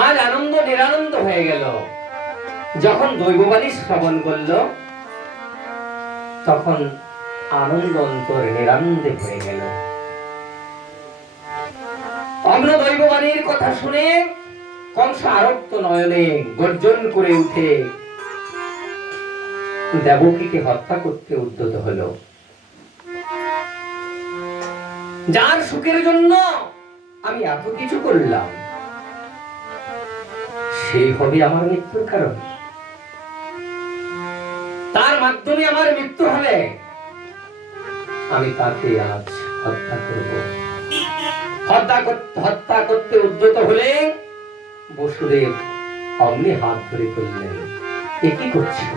আজ আনন্দ নিরানন্দ হয়ে গেল। যখন দৈববাণী শ্রবণ করল তখন আনন্দ অন্তর নিরানন্দে হয়ে গেল। অম্ল দৈববাণীর কথা শুনে কংস আরক্ত নয়নে গর্জন করে উঠে দেবকীকে হত্যা করতে উদ্যত হলো। যার সুখের জন্য আমি এত কিছু করলাম, সেই হবে আমার মৃত্যুর কারণ, তার মাধ্যমে আমার মৃত্যু হবে, আমি তাকে আজ হত্যা করব। হত্যা করতে উদ্যত হলে বসুদেব অমনি হাত ধরে ফেললেন। এ কি করছো?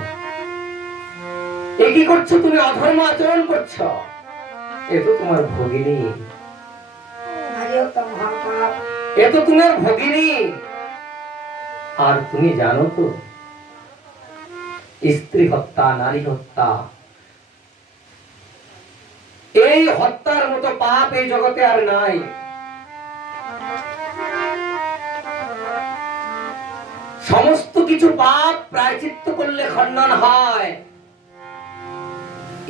এ কি করছো? তুমি অধর্ম আচরণ করছো। এ তো তোমার ভগিনী, এ তো তোমার ভগিনী। আর তুমি জানো তো স্ত্রী হত্যা, নারী হত্যা, এই হত্যার মতো পাপ এই জগতে আর নাই। সমস্ত কিছু পাপ প্রায়শ্চিত্ত করলে খণ্ডন হয়,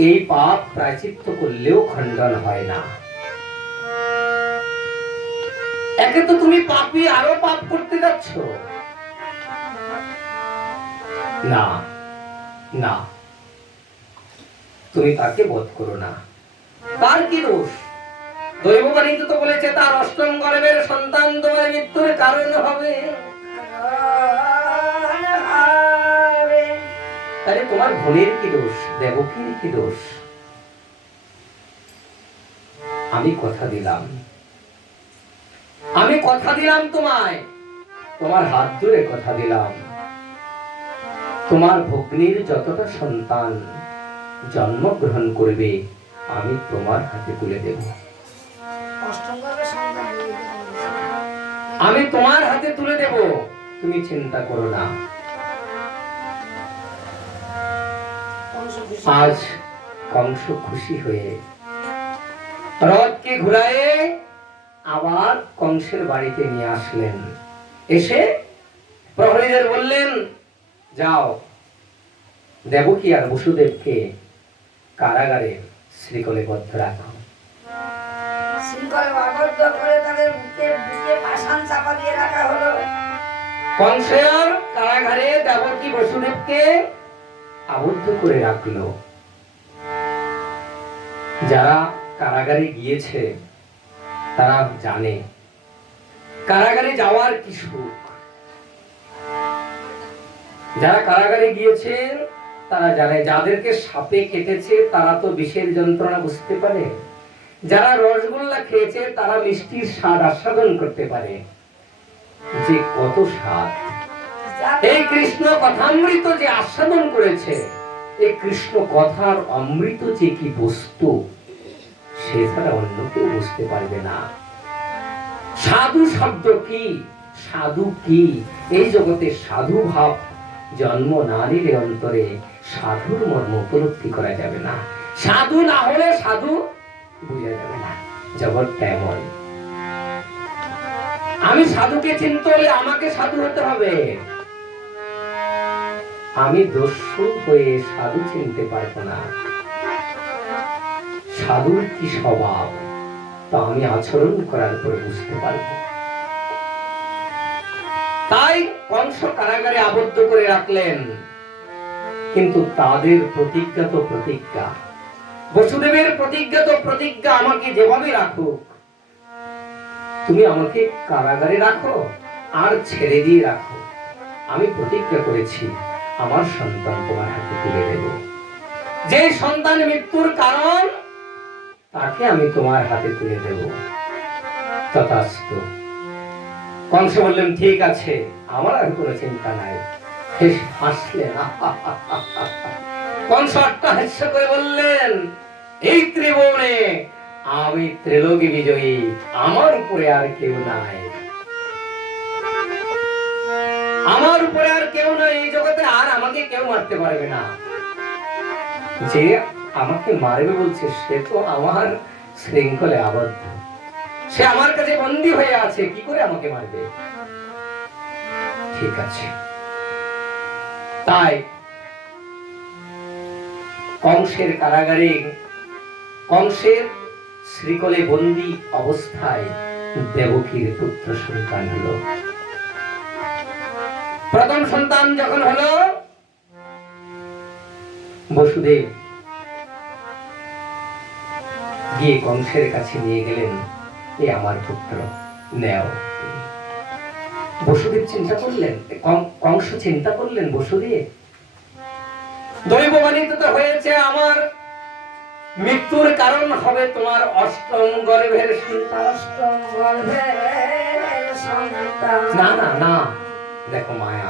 এই পাপ প্রায়শ্চিত্ত করলেও খণ্ডন হয় না। একে তো তুমি পাপী, আরো পাপ করতে যাচ্ছ। না না, তুমি তাকে বধ করো না। তার কি দোষ? দৈববাণীতে তো বলেছে তার অষ্টম গর্ভের সন্তান তোমার মৃত্যুর কারণ হবে। তাহলে তোমার বোনের কি দোষ? দেবকীর কি দোষ? আমি কথা দিলাম, আমি কথা দিলাম তোমায়, তোমার হাত ধরে কথা দিলাম, তোমার ভগ্নীর যতটা সন্তান জন্মগ্রহণ করবে আমি তোমার হাতে তুলে দেব। আমি তোমার হাতে তুলে দেব, তুমি চিন্তা করো না। আজ কংস খুশি হয়ে রথকে ঘুরায়ে আবার কংসের বাড়িতে নিয়ে আসলেন। এসে প্রহরীদের বললেন, যাও দেবকী আর বসুদেবকে কারাগারে শ্রীকলে বদ্ধ রাখো। কংসের কারাগারে দেবকী বসুদেবকে আবদ্ধ করে রাখলো। যারা কারাগারে গিয়েছে তারা জানে কারাগারে যাওয়ার কি সুখ। যারা কারাগারে গিয়েছেন তারা জানে, যাদেরকে সাপে কেটেছে তারা তো বিষের যন্ত্রণা বুঝতে পারে, যারা রসগোল্লা খেয়েছে তারা মিষ্টির স্বাদ আস্বাদন করতে পারে যে কত স্বাদ। এই কৃষ্ণ কথামৃত যে আস্বাদন করেছে, এই কৃষ্ণ কথার অমৃত যে কি বস্তু, সে ছাড়া অন্য কেউ বুঝতে পারবে না। সাধু শব্দ কি, সাধু কি, এই জগতে সাধু ভাব জন্ম না নিলে অন্তরে সাধুর মর্ম উপলব্ধি করা যাবে না। সাধু না হলে সাধু বুঝা যাবে না। জগৎ তেমন। আমি সাধুকে চিনতে হলে আমাকে সাধু হতে হবে। আমি দস্যু হয়ে সাধু চিনতে পারবো না। সাধুর কি স্বভাব তা আমি আচরণ করার পরে বুঝতে পারবো। তাই কংস কারাগারে আবদ্ধ করে রাখলেন। কিন্তু তাদের প্রতিজ্ঞা তো প্রতিজ্ঞা, বসুদেবের প্রতিজ্ঞা তো প্রতিজ্ঞা, আমাকে যেভাবে রাখুক, তুমি আমাকে কারাগারে রাখো আর ছেড়ে দিয়ে রাখো, আমি প্রতিজ্ঞা করেছি আমার সন্তান তোমার হাতে তুলে দেব। যে সন্তান মৃত্যুর কারণ তাকে আমি তোমার হাতে তুলে দেব। তথাস্তু। কংস বললেন, ঠিক আছে, আমার আর কোনো চিন্তা নাই। হাসলেন। কংস অট্টহাস্য করে বললেন, এই ত্রিভুবনে আমি ত্রিলোকী বিজয়ী, আমার উপরে আর কেউ নাই, আমার উপরে আর কেউ নাই, এই জগতে আর আমাকে কেউ মারতে পারবে না। যে আমাকে মারবে বলছে সে তো আমার শৃঙ্খলে আবদ্ধ, সে আমার কাছে বন্দী হয়ে আছে, কি করে আমাকে মারবে? ঠিক আছে। তাই কংসের কারাগারে কংসের শ্রীকলে বন্দী অবস্থায় দেবকীর পুত্র সন্তান হলো। প্রথম সন্তান যখন হলো, বসুদেব গিয়ে কংসের কাছে নিয়ে গেলেন, এ আমার পুত্র, নেও। বসুদেব চিন্তা করলেন, কংস চিন্তা করলেন, বসুদেব দৈববাণিত তো হয়েছে আমার মৃত্যুর কারণ হবে তোমার অষ্টম গর্ভের সন্তান। না না না, দেখো মায়া,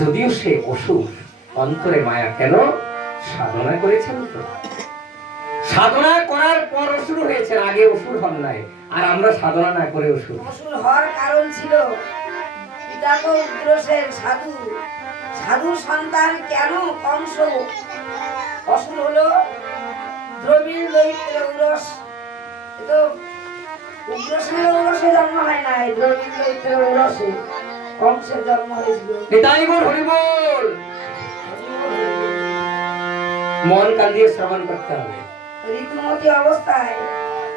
যদিও সে অসুর, অন্তরে মায়া কেন? সাধনা করেছেন তো, সাধনা করার পর অসুর হয়েছেন, আগে অসুর হন নাই। আর আমরা সাধনা না করে অসুর। অসুর হওয়ার কারণ ছিল পিতা তো উগ্রসেন সাধু, সাধু সন্তান কেন কংস অসুর হলো? দ্রবিড় দৈত্য উগ্রস, তো উগ্রসেনের উগ্রসে জন্ম হয় নাই, দ্রবিড় দৈত্য উগ্রসে কংসের জন্ম হয়েছিল। নিতাই গৌর হরি বল। মন কান দিয়ে শ্রবণ করতে হবে। ঋতুমতী অবস্থায়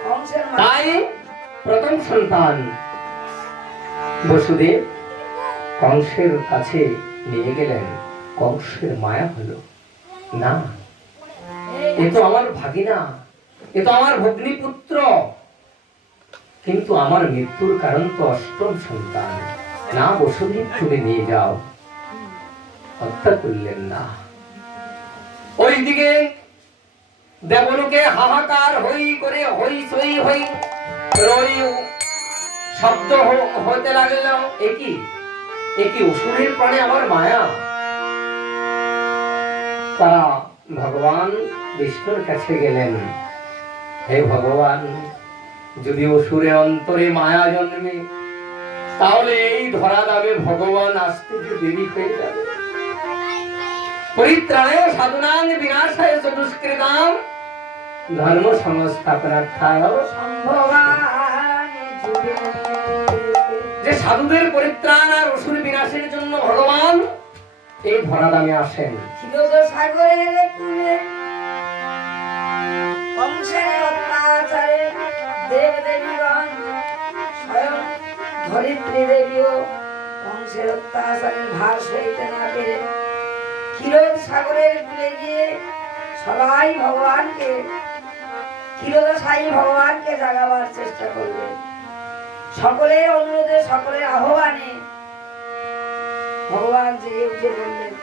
কংসের তাই প্রথম সন্তান বসুদেব কংসের কাছে নিয়ে গেলেন। কংসের মায়া হলো, না এ তো আমার ভাগিনা, এ তো আমার ভগ্নিপুত্র, কিন্তু আমার মৃত্যুর কারণ তো অষ্টম সন্তান। না বসুদেব, তুমি নিয়ে যাও। হত্যা করলেন না। ওইদিকে দেবলোকে হাহাকার হই করে হই সই হই রই শব্দ হতে লাগলো, একই অসুরের প্রাণে আমার মায়া। তারা ভগবান বিষ্ণুর কাছে গেলেন, হে ভগবান, যদি অসুরের অন্তরে মায়া জন্মে তাহলে এই ধরা দামে ভগবান আসতে দেরি হয়ে যাবে। পরিত্রাণায় সাধুনাং বিনাশায় চ দুষ্কৃতাম ধর্ম সংস্থাপনার্থায় যে সাধুদের পরিত্রাণ আর অসুর বিনাশের জন্য ভগবান এই ধরাধামে আসেন। সাগরের কূলে কংসের অত্যাচারে দেবদেবীগণ স্বয়ং ধরিত্রী দেবীও কংসের অত্যাচারের ভার সইতে না পেরে ক্ষীরোদ সাগরের কূলে গিয়ে সবাই ভগবানকে, ক্ষীরোদশায়ী ভগবানকে জাগাবার চেষ্টা করলেন। সকলের অনুরোধে, সকলের আহ্বানে ভগবান জেগে উঠে বললেন,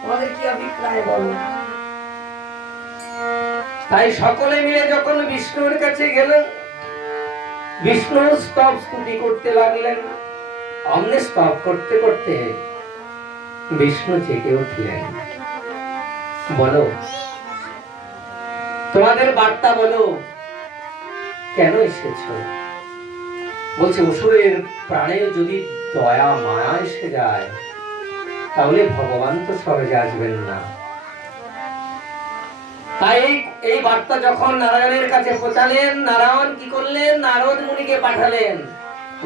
তোমাদের কি অভিপ্রায় বলো। তাই সকলে মিলে যখন বিষ্ণুর কাছে গেলেন, বিষ্ণু স্তব স্তুতি করতে লাগলেন। অমনি স্তব করতে করতে বিষ্ণু জেগে উঠলেন। বলো, তোমাদের বার্তা বলো, কেন এসেছো? বলছে অসুরের প্রাণে যদি দয়া মায়া এসে যায় তাহলে ভগবান তো সহজে আসবেন না। তাই এই বার্তা যখন নারায়ণের কাছে পৌঁছালেন, নারায়ণ কি করলেন? নারদ মুনিকে পাঠালেন,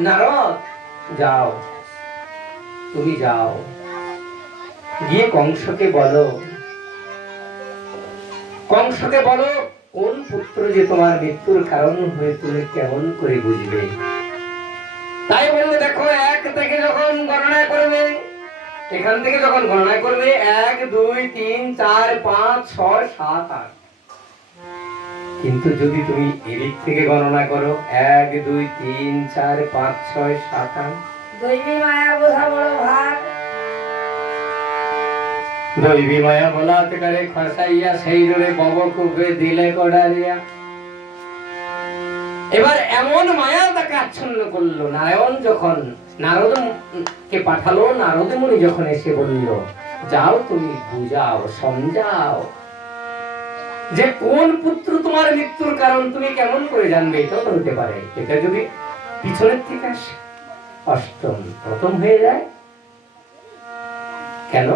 নারদ যাও, তুমি যাও, গিয়ে কংসকে বলো, কংসকে বলো কোন পুত্র যে তোমার মৃত্যুর কারণ হয়ে তুমি কেমন করে বুঝবে। তাই বললে, দেখো এক থেকে যখন গণনা করবে, এখান থেকে যখন গণনা করবে 1 2 3 4 5 6 7 8, কিন্তু যদি তুমি এদিক থেকে গণনা করো 1 2 3 4 5 6 7 8, দৈবী মায়া বোঝা বড় ভার, দৈবী মায়া বলাতে করে খসাইয়া সেই দূরে ববকুবে দিলে কোডারিয়া। এবার এমন মায়া তাকে আচ্ছন্ন করলো। নারায়ণ যখন নারদকে পাঠালো, নারদ মুনি যখন এসে বলল, যাও তুমি বুঝাও, সমঝাও যে কোন পুত্র তোমার মৃত্যুর কারণ তুমি কেমন করে জানবে? এটাও তো হতে পারে, এটা যদি পিছনের থেকে আসে অষ্টম প্রথম হয়ে যায়। কেন?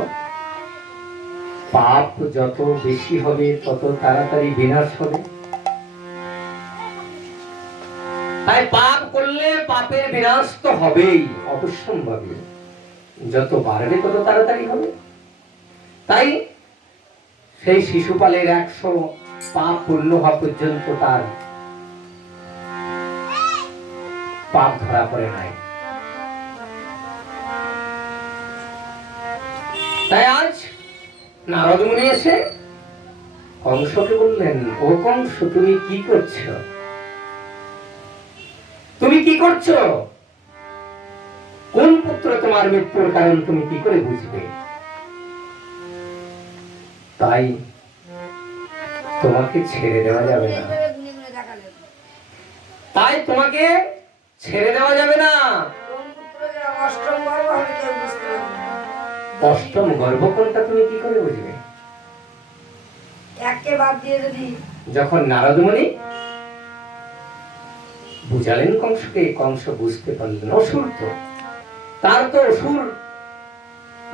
পাপ যত বেশি হবে তত তাড়াতাড়ি বিনাশ হবে। তাই পাপ করলে পাপের বিনাশ তো হবেই অবশ্যম্ভাবী। যত বাড়বে তত তাড়াতাড়ি হবে। তাই সেই শিশুপালের 100 পাপ পূর্ণ হওয়া পর্যন্ত তার পাপ ধরা পড়ে নাই। তাই আজ নারদ মুনি এসে কংসকে বললেন, ও কংস, তুমি কি করছো? তুমি কি করছো? কোন পুত্র তোমার মৃত্যুর কারণ তুমি কি করে বুঝবে? তাই তোমাকে ছেড়ে দেওয়া যাবে না। তাই তোমাকে ছেড়ে দেওয়া যাবে না। অষ্টম গর্ভ কোনটা তুমি কি করে বুঝবে? এককে বাদ দিয়ে যদি যখন নারদ মুনি বুঝালেন কংসকে, কংস বুঝতে পারলেন অসুর তো, তার তো অসুর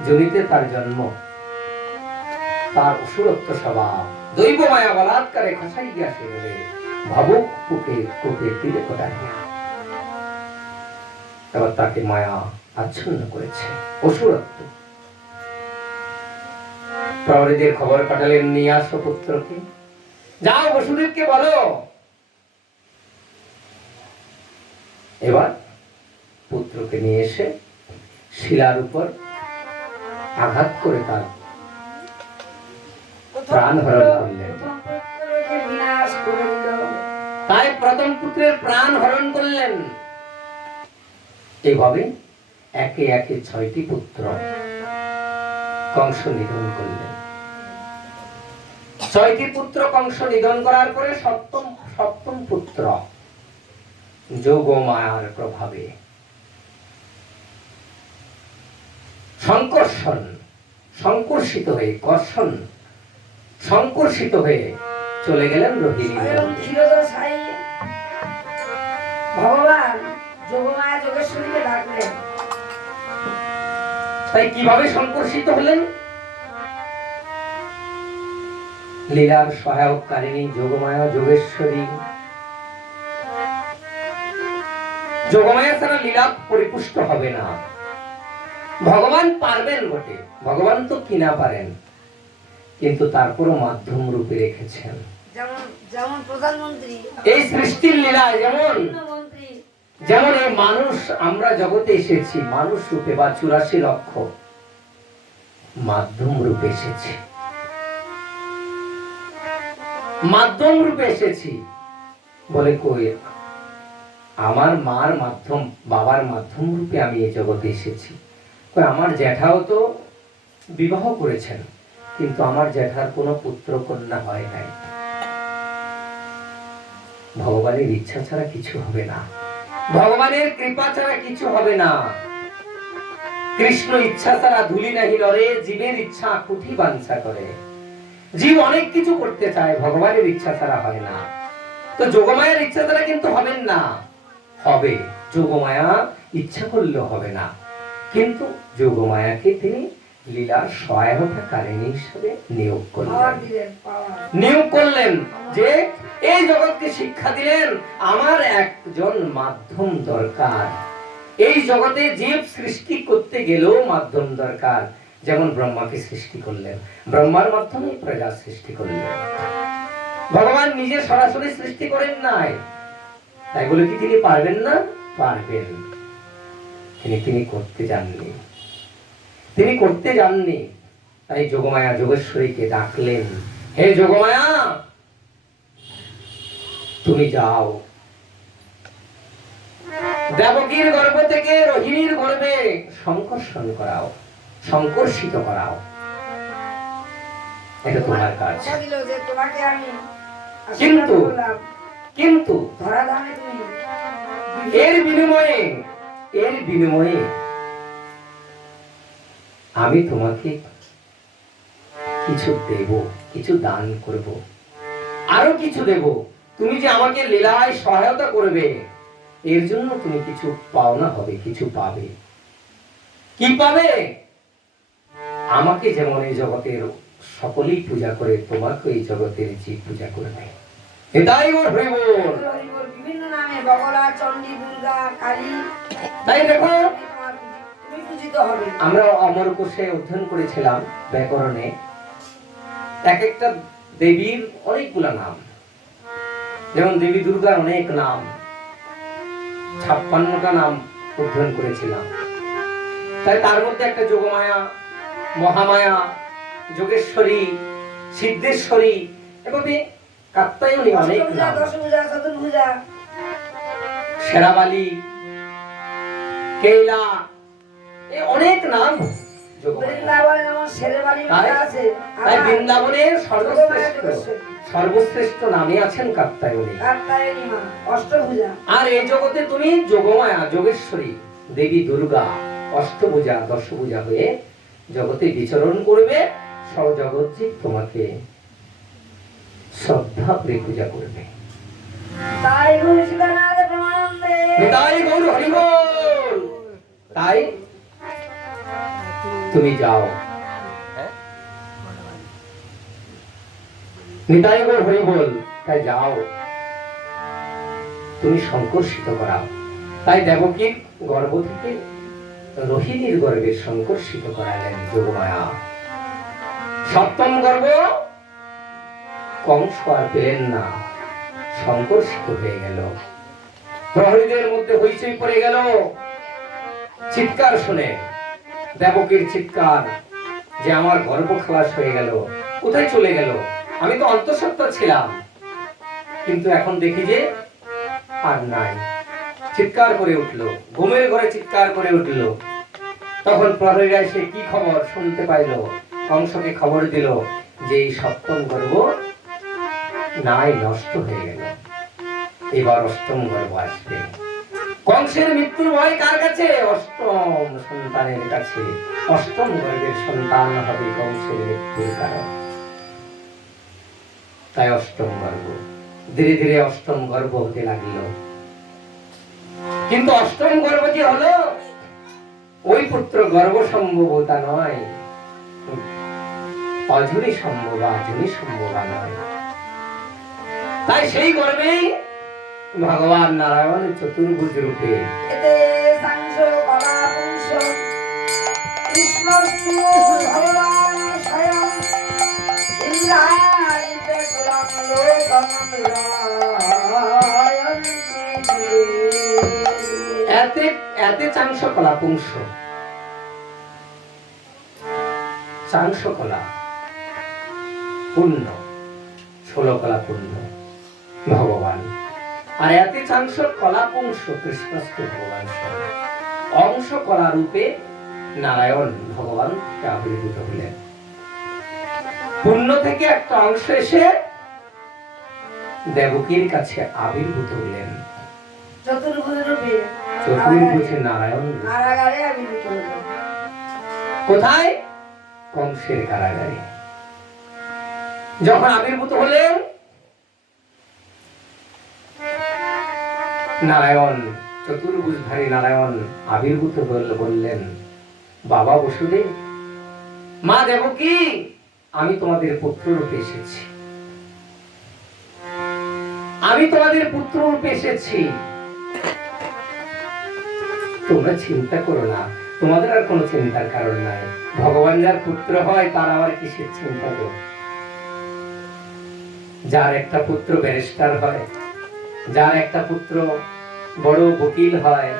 জনিতে তার জন্ম, তার অসুরত্ব স্বভাব, দৈব মায়া বলাৎকারে খসাই গিয়াছে বলে ভাবুক পুকে কুপে তীরে কোটাইয়া। এবার তাকে মায়া আচ্ছন্ন করেছে, অসুরত্ব। প্রহরীদের খবর পাঠালেন, নিয়ে আসো পুত্রকে, যাও বসুদেবকে বলো। এবার পুত্রকে নিয়ে এসে শিলার উপর আঘাত করে তার প্রাণ হরণ করলেন। তাই প্রথম পুত্রের প্রাণ হরণ করলেন। এইভাবে একে একে 6টি পুত্র কংস নিধন করলেন। 6টি পুত্র কংস নিধন করার পরে সপ্তম পুত্র যোগমায়ার প্রভাবে সংকর্ষিত হয়ে সংকর্ষিত হয়ে চলে গেলেন রোহিণী। ভগবান যোগমায়া যোগেশ্বরীকে ডাকলেন। তাই কিভাবে সংকর্ষিত হলেন? লীলার সহায়ককারিণী যোগমায়া যোগেশ্বরী। যোগমায়া ছাড়া লীলা পরিপুষ্ট হবে না। ভগবান পারবেন বটে, ভগবান তো কিনা পারেন, কিন্তু তারপরও মাধ্যম রূপে রেখেছেন। যেমন প্রধানমন্ত্রী এই সৃষ্টির লীলা, যেমন এই মানুষ, আমরা জগতে এসেছি মানুষ রূপে বা 84 লক্ষ মাধ্যম রূপে এসেছি, মাধ্যম রূপে এসেছি বলে কই আমার মার মাধ্যম, বাবার মাধ্যম রূপে আমি এই জগতে এসেছি। আমার জ্যাঠাও তো বিবাহ করেছেন, কিন্তু আমার জ্যাঠার কোনো পুত্র কন্যা হয় নাই। ভগবানের ইচ্ছা ছাড়া কিছু হবে না, ভগবানের কৃপা ছাড়া কিছু হবে না। কৃষ্ণ ইচ্ছা ছাড়া ধুলি নাহি নরে, জীবের ইচ্ছা কুঠি বাঞ্ছা করে। জীব অনেক কিছু করতে চায়, ভগবানের ইচ্ছা ছাড়া হয় না। তো যোগমায়ার ইচ্ছা ছাড়া কিন্তু হবেন না, হবে। যোগমায়া ইচ্ছা করলেও হবে না, কিন্তু যোগমায়াকে তিনি লীলার সহায়তাকারিণী হিসেবে নিয়োগ করলেন যে এই জগৎকে শিক্ষা দিলেন আমার একজন মাধ্যম দরকার। এই জগতে জীব সৃষ্টি করতে গেলেও মাধ্যম দরকার। যেমন ব্রহ্মাকে সৃষ্টি করলেন, ব্রহ্মার মাধ্যমে প্রজা সৃষ্টি করলেন। ভগবান নিজে সরাসরি সৃষ্টি করেন নাই, তাই বলে কি তিনি পারবেন না? পারবেন। তিনি করতে জাননি, তিনি করতে জাননি। তাই যোগমায়া যোগেশ্বরীকে ডাকলেন, হে যোগমায়া তুমি যাও, দেবকীর গর্ভ থেকে রোহিণীর গর্ভে সংকর্ষণ করাও, সংকর্ষিত করাও। এটা তোমার কাজ। কিন্তু এর বিনিময়ে আমি তোমাকে কিছু দেব, কিছু দান করব, আরো কিছু দেব। তুমি যে আমাকে লীলায় সহায়তা করবে, এর জন্য তুমি কিছু পাওনা হবে, কিছু পাবে। কি পাবে? আমাকে যেমন এই জগতের সকলেই পূজা করে, তোমাকে এই জগতের জীব পূজা করবে। এটাই ওর হইব। বিভিন্ন নামে বগলা, চণ্ডী, দুর্গা, কালী। তাই দেখো পূজিত হবে। আমরা অমর কোষে অধ্যয়ন করেছিলাম ব্যাকরণে, এক একটা দেবীর অনেকগুলা নাম, যেমন দেবী দুর্গার অনেক নাম, 56টা নাম অধ্যয়ন করেছিলাম। তাই তার মধ্যে একটা যোগমায়া, মহামায়া, যোগেশ্বরী, সিদ্ধেশ্বরী, এভাবে কাত্যায়নী অনেক অষ্টভুজা, নাম, দশভুজা, চতুর্ভুজা, শেরাবালি, কেলা, এই অনেক নাম যোগমায়া। বৃন্দাবনে যেমন শেরেবালি মাতা আছে, তাই আবার বৃন্দাবনের যোগমায়া যোগেশ্বরী, সর্বশ্রেষ্ঠ নামই আছেন কাত্যায়নী। কাত্যায়নী মা, অষ্টভুজা। আর এই জগতে তুমি যোগমায়া, যোগেশ্বরী, দেবী দুর্গা, অষ্টভুজা, দশভুজা হয়ে জগতে বিচরণ করবে। সব জগৎজীব তোমাকে শ্রদ্ধা করে পূজা করবে। তাই ঘোষিকানাথ প্রমানন্দে, নিতাই গৌর হরি বল। তাই তুমি যাও, নিতাই গৌর হরি বল। তাই যাও, তুমি সংকর্ষিত করাও। তাই দেবকীর গর্ভ থেকে রোহিণীর গর্ভে সংকর্ষিত করালেন যোগমায়া। সপ্তম গর্ভ কংস আর পেলেন না, সংকর্ষিত হয়ে গেল। প্রহরীদের মধ্যে হইচই পড়ে গেল চিৎকার শুনে, দেবকীর চিৎকার যে আমার গর্ভ খালাস হয়ে গেল, কোথায় চলে গেল? আমি তো অন্তঃসত্ত্বা ছিলাম, কিন্তু এখন দেখি যে আর নাই। চিৎকার করে উঠলো, ঘুমের ঘরে চিৎকার করে উঠলো। তখন প্রহরীরা এসে কি খবর শুনতে পাইলো, কংসকে খবর দিল যে এই সপ্তম গর্ভ নাই, নষ্ট হয়ে গেল, এবার অষ্টম গর্ভ আসবে। কংসের মৃত্যুর ভয় কার কাছে? অষ্টম সন্তানের কাছে। অষ্টম গর্ভের সন্তান হবে কংসের মৃত্যুর কারণ। তাই অষ্টম গর্ভ, ধীরে ধীরে অষ্টম গর্ভ হতে লাগলো। কিন্তু অষ্টম গর্ভ যে হলো, ওই পুত্র গর্ভ সম্ভবতা নয়, অজনী সম্ভবা, অজনী সম্ভবা নয়। তাই সেই গর্ভেই ভগবান নারায়ণ চতুর্ভুজ রূপে এতে সাংস কলা পুংস কৃষ্ণস্তু ভগবান স্বয়ং ইন্দ্রায়তে কুলং লোকং রায়ন্তি। এতে এতে চাংস কলা পুংস, চাংস কলা পুণ্য, 16 কলা পুণ্য ভগবান, আর এতে চাংস কলা পুংস কৃষ্ণস্থ ভগবান স্বয়ং। অংশ কলা রূপে নারায়ণ ভগবান আবির্ভূত হলেন। পুণ্য থেকে একটা অংশ এসে দেবকীর কাছে আবির্ভূত হলেন। চতুর্ভুজ রূপে চতুর্ভুজে নারায়ণ রূপে। কারাগারে আবির্ভূত হলেন। কোথায়? কংসের কারাগারে। যখন আবির্ভূত হলেন, নারায়ণ চতুর্ভুজধারী নারায়ণ আবির্ভূত হলে বললেন, বাবা বসুদেব, মা দেবকী, আমি তোমাদের পুত্র রূপে এসেছি, আমি তোমাদের পুত্র রূপে এসেছি। তোমরা চিন্তা করো না, তোমাদের আর কোনো চিন্তার কারণ নাই। ভগবান যার পুত্র হয় তার আবার কিসের চিন্তা গো? যার একটা পুত্র ব্যারিস্টার হয়, যার একটা পুত্র বড় বকিল হয়,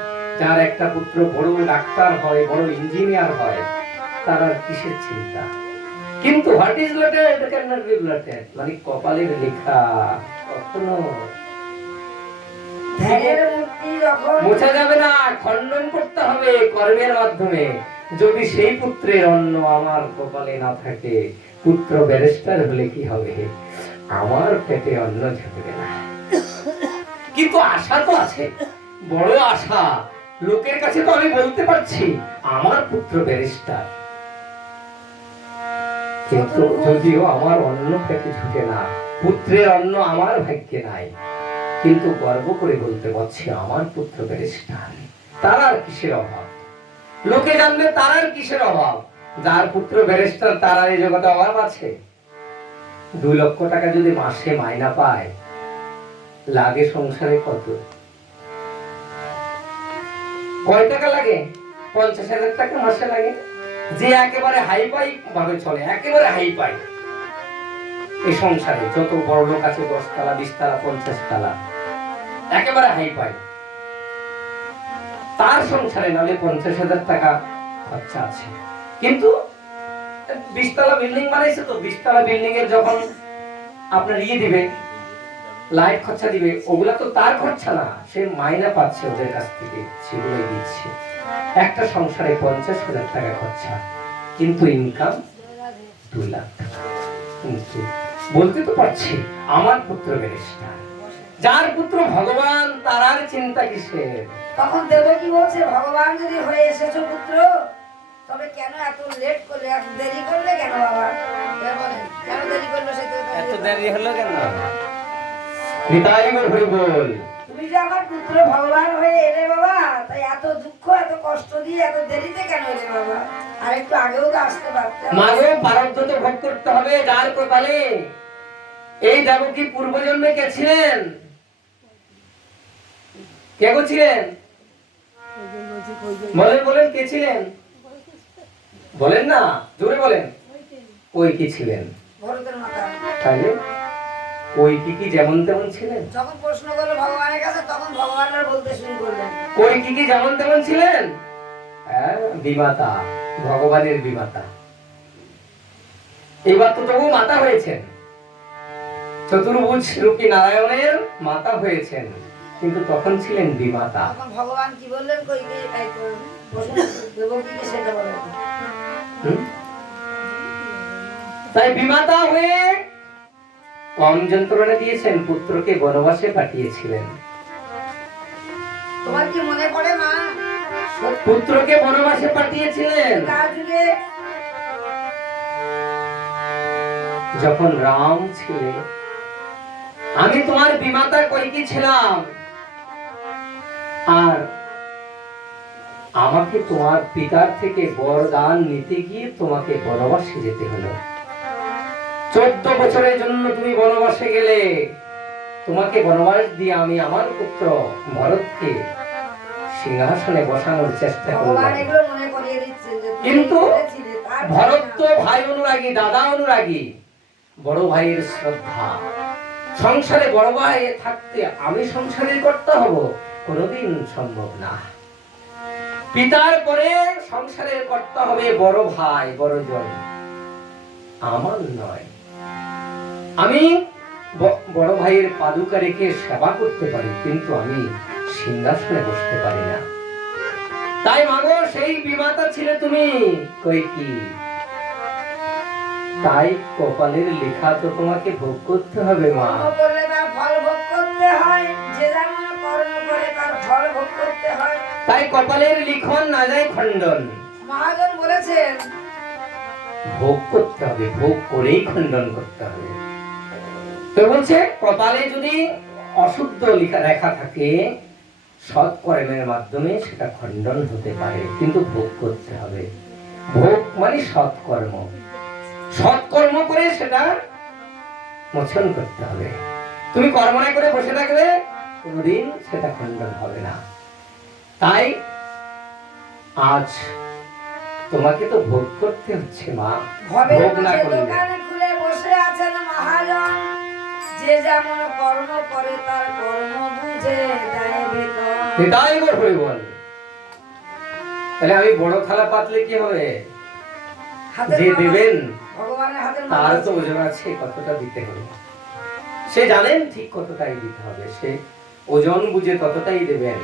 যার একটা পুত্র বড় ডাক্তার হয়, বড় ইঞ্জিনিয়ার হয়, তার আর কিসের চিন্তা? কিন্তু what is lotted can not be blotted, মানে কপালের লেখা কখনো ধ্যানের মূর্তি যখন মোছা যাবে না, খণ্ডন করতে হবে কর্মের মাধ্যমে। যদি সেই পুত্রের অন্ন আমার কপালে না থাকে, পুত্র ব্যারিস্টার হলে কি হবে? আমার পেটে অন্ন ঝরবে না। কিন্তু আশা তো আছে, বড় আশা। লোকের কাছে তো আমি বলতে পারছি আমার পুত্র ব্যারিস্টার, কিন্তু যদিও আমার অন্ন পেটে ঢুকে না, পুত্রের অন্ন আমার ভাগ্যে নাই, কিন্তু গর্ব করে বলতে পারছি আমার পুত্র ব্যারিস্টার। তার আর কিসের অভাব? লোকে জানবে তার আর কিসের অভাব? যার পুত্র ব্যারিস্টার তার আর এই জগতে অভাব আছে? 2 লক্ষ টাকা যদি মাসে মাইনা পায়, লাগে সংসারে কত? কয় টাকা লাগে? 50,000 টাকা মাসে লাগে। যে একেবারে হাইফাই ভাবে চলে, একেবারে হাইফাই, এই সংসারে যত বড় লোক আছে 10 তলা 20 তলা 50 তলা একেবারে হাইফাই, তার সংসারে নালে 50,000 টাকা খরচা আছে। কিন্তু 20 তলা বিল্ডিং বানাইছে, তো 20 তলা বিল্ডিং এর যখন আপনার দিবে, লাইট খরচা দিবে, ওগুলা তো তার খরচা না, সে মাইনা পাচ্ছে ওদের কাছ থেকে, সেগুলোই দিচ্ছে। একটা সংসারে 50,000 টাকা খরচা, কিন্তু ইনকাম 2 লাখ টাকা। কিন্তু বলতে তো পারছি আমার পুত্র ব্যারিস্টার, যার পুত্র ভগবান, তার আর চিন্তা কিসের? তখন দেবকী বলছে, ভগবান যদি হয়ে এসেছো পুত্র, তবে কেন এত লেট করলে, এত দেরি করলে কেন বাবা? কেন দেরি করলো? এত দেরি হলো কেন? নিতাই গৌর হরি বল। তুমি যে আমার পুত্র ভগবান হয়ে এলে বাবা, তাই এত দুঃখ এত কষ্ট দিয়ে এত দেরিতে কেন এলে বাবা? আর একটু আগেও তো আসতে পারতে। মাগো, প্রারব্ধ তো ভোগ করতে হবে যার কপালে। এই দেবকী পূর্বজন্মে কে ছিলেন? কে গো ছিলেন? বলেন বলেন, কে ছিলেন? বলেন না, জোরে বলেন। ওই কি ছিলেন? ভরতের মাতা। তাহলে ওই কি যেমন তেমন ছিলেন? যখন প্রশ্ন করলো ভগবানের কাছে, তখন ভগবান আর বলতে শুরু করলেন। ওই কি যেমন তেমন ছিলেন? হ্যাঁ, বিমাতা, ভগবানের বিমাতা। এবার তো তবু মাতা হয়েছেন, চতুর্ভুজ রূপী নারায়ণের মাতা হয়েছেন, কিন্তু তখন ছিলেন বিমাতা। তখন ভগবান কি বললেন? কইকে এই তো দেবকীকে সেটা বলেন। তাই বিমাতা হয়ে কম যন্ত্রণা দিয়েছেন, পুত্রকে বনবাসে পাঠিয়েছিলেন। তোমার কি মনে পড়ে না? পুত্রকে বনবাসে পাঠিয়েছিলেন কার যুগে? যখন রাম ছিলেন। আমি তোমার বিমাতা কইকি ছিলাম, আর আমাকে তোমার পিতার থেকে বরদান নিতে গিয়ে তোমাকে বনবাসে যেতে হলো। 14 বছরের জন্য তুমি বনবাসে গেলে। তোমাকে বনবাস দিয়ে আমি আমার পুত্র ভরতকে সিংহাসনে বসানোর চেষ্টা করলাম, কিন্তু ভরত তো ভাই অনুরাগী, দাদা অনুরাগী, বড় ভাইয়ের শ্রদ্ধা। সংসারে বড় ভাই থাকতে আমি সংসারের কর্তা হব, কোনোদিন সম্ভব না। পিতার পরে সংসারের কর্তা হবে বড় ভাই, বড়জন, আমার নয়। আমি বড় ভাইয়ের পাদুকা রেখে সেবা করতে পারি, কিন্তু আমি সিংহাসনে বসতে পারি না। তাই মাগো, সেই বিমাতা ছিলে তুমি কইকি। তাই কপালের লেখা তো তোমাকে ভোগ করতে হবে মা। কর্ম করলে তার ফল ভোগ করতে হয়, যে যেমন কর্ম করে তার ফল ভোগ করতে হয়। তাই কপালের লিখন না যায় খণ্ডন। মহাজন বলেছেন ভোগ করতে হবে, ভোগ করেই খণ্ডন করতে হবে। তো বলছে, কপালে যদি অশুদ্ধ লেখা থাকে, সৎ কর্মের মাধ্যমে সেটা খণ্ডন হতে পারে, কিন্তু ভোগ করতে হবে। ভোগ মানে সৎকর্ম, সৎকর্ম করে সেটা মোচন করতে হবে। তুমি কর্ম না করে বসে থাকবে, কোনদিন সেটা খণ্ডন হবে না। তাই আজ তোমাকে তো ভোগ করতে হচ্ছে মা। ভোগ না করলে দোকানে খুলে বসে আছেন মহাজন, যে যেমন কর্ম করে তার কর্ম বুঝে দেয় বেতন। নিতাই গৌর হরি বল। তাহলে আমি বড় থালা পাতলে কি হবে? যে দেবেন ভগবানের হাতের তার তো ওজন আছে, কতটা দিতে হবে সে জানেন, ঠিক কতটাই দিতে হবে, সে ওজন বুঝে ততটাই দেবেন।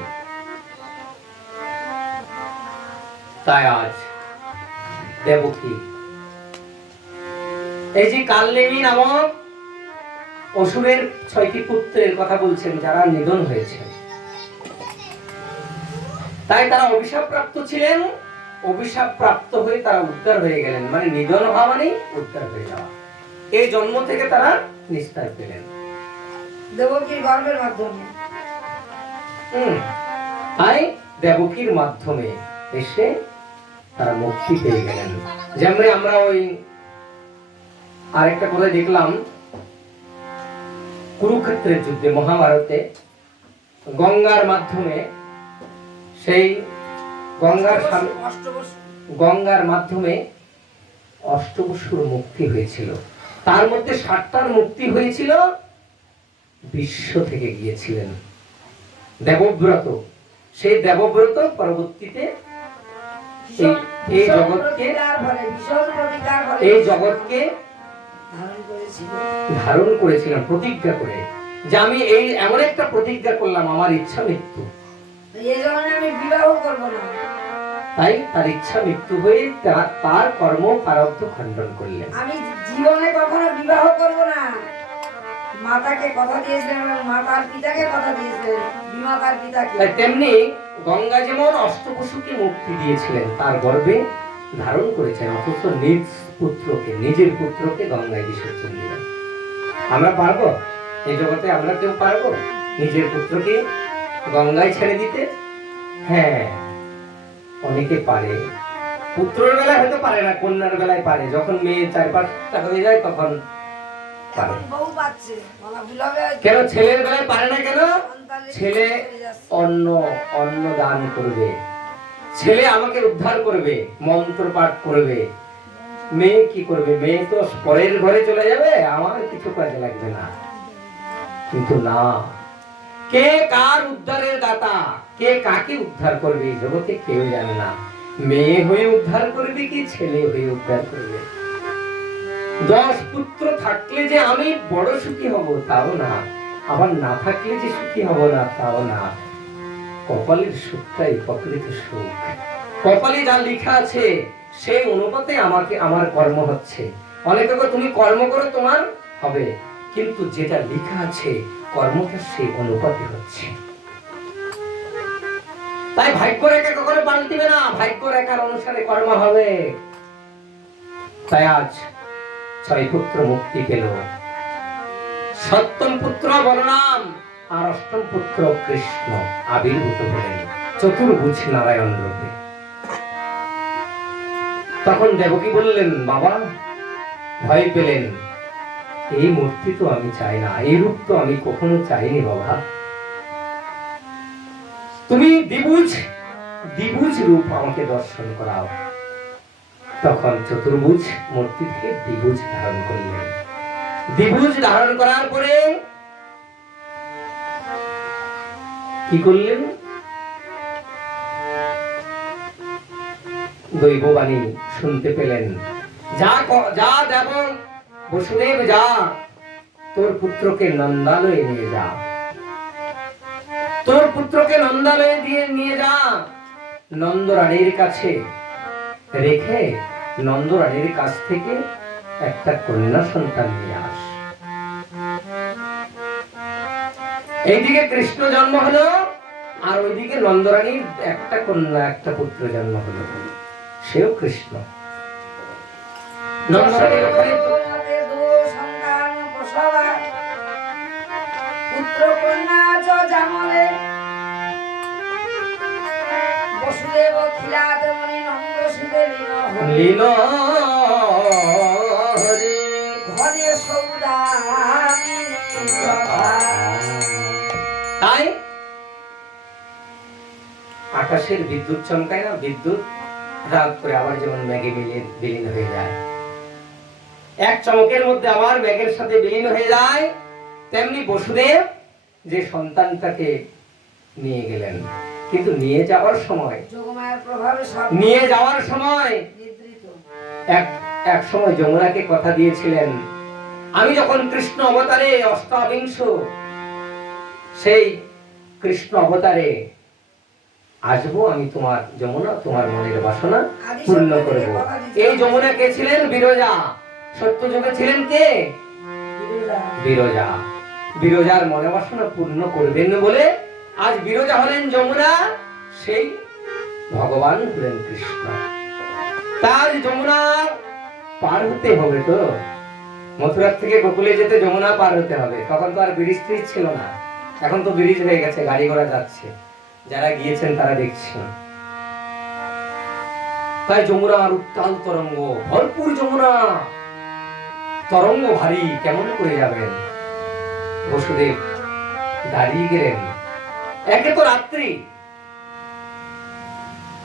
তাই আজ দেবকী এই যে কালনেমি নামক অসুরের 6টি পুত্রের কথা বলছেন, যারা নিধন হয়েছে। তাই তারা অভিশাপ প্রাপ্ত ছিলেন, অভিশাপ প্রাপ্ত হয়ে তারা উদ্ধার হয়ে গেলেন, মানে নিধন হওয়া মানে উদ্ধার হয়ে যাওয়া। এই জন্ম থেকে তারা নিস্তার পেলেন দেবকীর গর্ভের মাধ্যমে। তাই দেবকীর মাধ্যমে এসে তারা মুক্তি পেয়ে গেলেন। যেমন আমরা ওই আরেকটা কথা দেখলাম, কুরুক্ষেত্রের যুদ্ধে, মহাভারতে গঙ্গার মাধ্যমে সেই গঙ্গার সামনে অষ্টবসু গঙ্গার মাধ্যমে অষ্টবসুর মুক্তি হয়েছিল। তার মধ্যে 7টার মুক্তি হয়েছিল বিশ্ব থেকে গিয়েছিলেন দেবব্রত। সেই দেবব্রত পরবর্তীতে এই জগৎকে ধারণ করেছিলেন প্রতিজ্ঞা করে, যে আমি এই এমন একটা প্রতিজ্ঞা করলাম, আমার ইচ্ছা মৃত্যু। আমি বিবাহ করব না। তাই তার ইচ্ছা মৃত্যু হয়ে তার কর্ম প্রারব্ধ খণ্ডন করলেন। আমি জীবনে কখনো বিবাহ করব না। মাতাকে কথা দিয়েছিলেন, মাতার পিতাকে কথা দিয়েছিলেন, বিমাতার পিতাকে। তাই তেমনি গঙ্গা যেমন অষ্টবসুকে মুক্তি দিয়েছিলেন, তার গর্ভে ধারণ করেছেন, অথচ নিজ পুত্রকে, নিজের পুত্রকে গঙ্গায় বিসর্জন দিলেন। আমরা পারবো এই জগতে? আমরা কেউ পারবো নিজের পুত্রকে গঙ্গায় ছেড়ে দিতে? হ্যাঁ, অনেকে পারে। পুত্রের বেলায় হয়তো পারে না, কন্যার বেলায় পারে। যখন মেয়ে 4-5টা হয়ে যায় তখন পারে। কেন ছেলের বেলায় পারে না? কেন? ছেলে অন্ন দান করবে, ছেলে আমাকে উদ্ধার করবে, মন্ত্র পাঠ করবে। মেয়ে কি করবে? মেয়ে তো পরের ঘরে চলে যাবে, আমার কিছু কাজে লাগবে না। কিন্তু না, কে কার উদ্ধারের দাতা, কে কাকে উদ্ধার করবে এই জগতে কেউ জানে না। মেয়ে হয়ে উদ্ধার করবে কি ছেলে হয়ে উদ্ধার করবে? 10 পুত্র থাকলে যে আমি বড় সুখী হব তাও না, আবার না থাকলে যে সুখী হব না তাও না। কপালের সুখটাই প্রকৃত সুখ। কপালে যা লেখা আছে সেই অনুপাতে আমাকে আমার কর্ম হচ্ছে। অনেকে তুমি কর্ম করো তোমার হবে, কিন্তু যেটা লেখা আছে কর্মটা সেই অনুপাতে হচ্ছে। তাই ভাগ্য রেখা কখনো পাল্টিবে না, ভাগ্য রেখার অনুসারে কর্ম হবে। তাই আজ 6 পুত্র মুক্তি পেল। 7ম পুত্র বলরাম আর 8ম পুত্র কৃষ্ণ আবির্ভূত হলেন চতুর্ভুজ নারায়ণ রূপে। তখন দেবকী বললেন, বাবা ভয় পেলেন, এই মূর্তি তো আমি চাই না, এই রূপ তো আমি কখনো চাইনি বাবা। তুমি দ্বিভুজ রূপ আমাকে দর্শন করাও। তখন চতুর্ভুজ মূর্তি থেকে দ্বিভুজ ধারণ করলেন। দ্বিভুজ ধারণ করার পরে কি করলেন? দৈববাণী শুনতে পেলেন, যা দেব বসুদেব, যা তোর পুত্রকে নন্দালয়ে নিয়ে যা, তোর পুত্রকে নন্দালয়ে দিয়ে নিয়ে যা, নন্দরানীর কাছে রেখে নন্দরানীর কাছ থেকে একটা কন্যা সন্তান নিয়ে আস। এইদিকে কৃষ্ণ জন্ম হলো, আর ওইদিকে নন্দরানীর একটা কন্যা, একটা পুত্র জন্ম হলো, সেও কৃষ্ণ। নন্দরানীর ওখানে পুত্র কন্যা জামলে বসুদেব খিলাত মনি নন্দ সুদে লীন হরি ঘরে সৌদামিনী তাই আকাশের বিদ্যুৎ চমকায় না, বিদ্যুৎ রাত করে আবার যেমন মেঘে বিলীন হয়ে যায়, এক চমকের মধ্যে আবার মেঘের সাথে বিলীন হয়ে যায়, তেমনি বসুদেব যে সন্তানটাকে নিয়ে গেলেন, কিন্তু নিয়ে যাওয়ার সময় এক সময় যমুনাকে কথা দিয়েছিলেন, আমি যখন কৃষ্ণ অবতারে অষ্টাবিংশ সেই কৃষ্ণ অবতারে আসবো, আমি তোমার যমুনা, তোমার মনের বাসনা পূর্ণ করব। এই যমুনা কে ছিলেন? বিরজা। সত্যযুগে ছিলেন কে? বিরজা। বিরজার মনে বাসনা পূর্ণ করবেন বলে আজ বিরজা হলেন যমুনা, সেই ভগবান হলেন কৃষ্ণ। তার যমুনা পার হতে হবে তো, মথুরা থেকে গোকুলে যেতে যমুনা পার হতে হবে। তখন তো আর ব্রিজ ট্রিজ ছিল না, এখন তো ব্রিজ হয়ে গেছে, গাড়ি ঘোড়া যাচ্ছে, যারা গিয়েছেন তারা দেখছেন। তাই যমুনার উত্তাল তরঙ্গ, ভরপুর যমুনা, তরঙ্গ ভারী, কেমন করে যাবেন? বসুদেব দাঁড়িয়ে গেলেন। একে তো রাত্রি,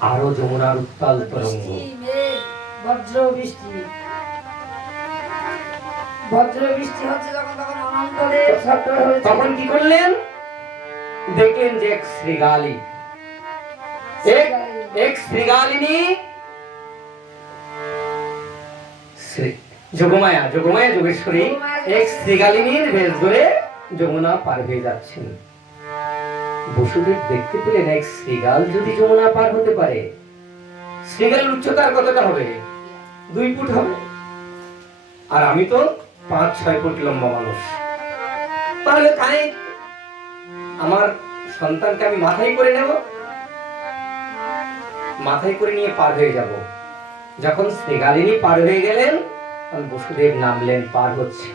আরো যমুনার উত্তাল তরঙ্গ। বৃষ্টি, মেঘ, বজ্র বৃষ্টি হচ্ছে যখন, তখন অনন্তদেব সত্য হয়েছে। তখন কি করলেন? দেখলেন যে এক শ্রীগালী, এক শ্রীগালিনী যোগমায়া যোগেশ্বরী এক শ্রীগালিনীর বেশ ধরে যমুনা পার হয়ে যাচ্ছেন। বসুদেব দেখতে পেলেন এক শ্রীগাল যদি যমুনা পার হতে পারে, শ্রীগালের উচ্চতার কতটা হবে? 2 ফুট হবে, আর আমি তো 5-6 ফুট লম্বা মানুষ। তাহলে তাই আমার সন্তানকে আমি মাথায় করে নেব, মাথায় করে নিয়ে পার হয়ে যাব। যখন শ্রীগালিনী পার হয়ে গেলেন, তখন বসুদেব নামলেন, পার হচ্ছে।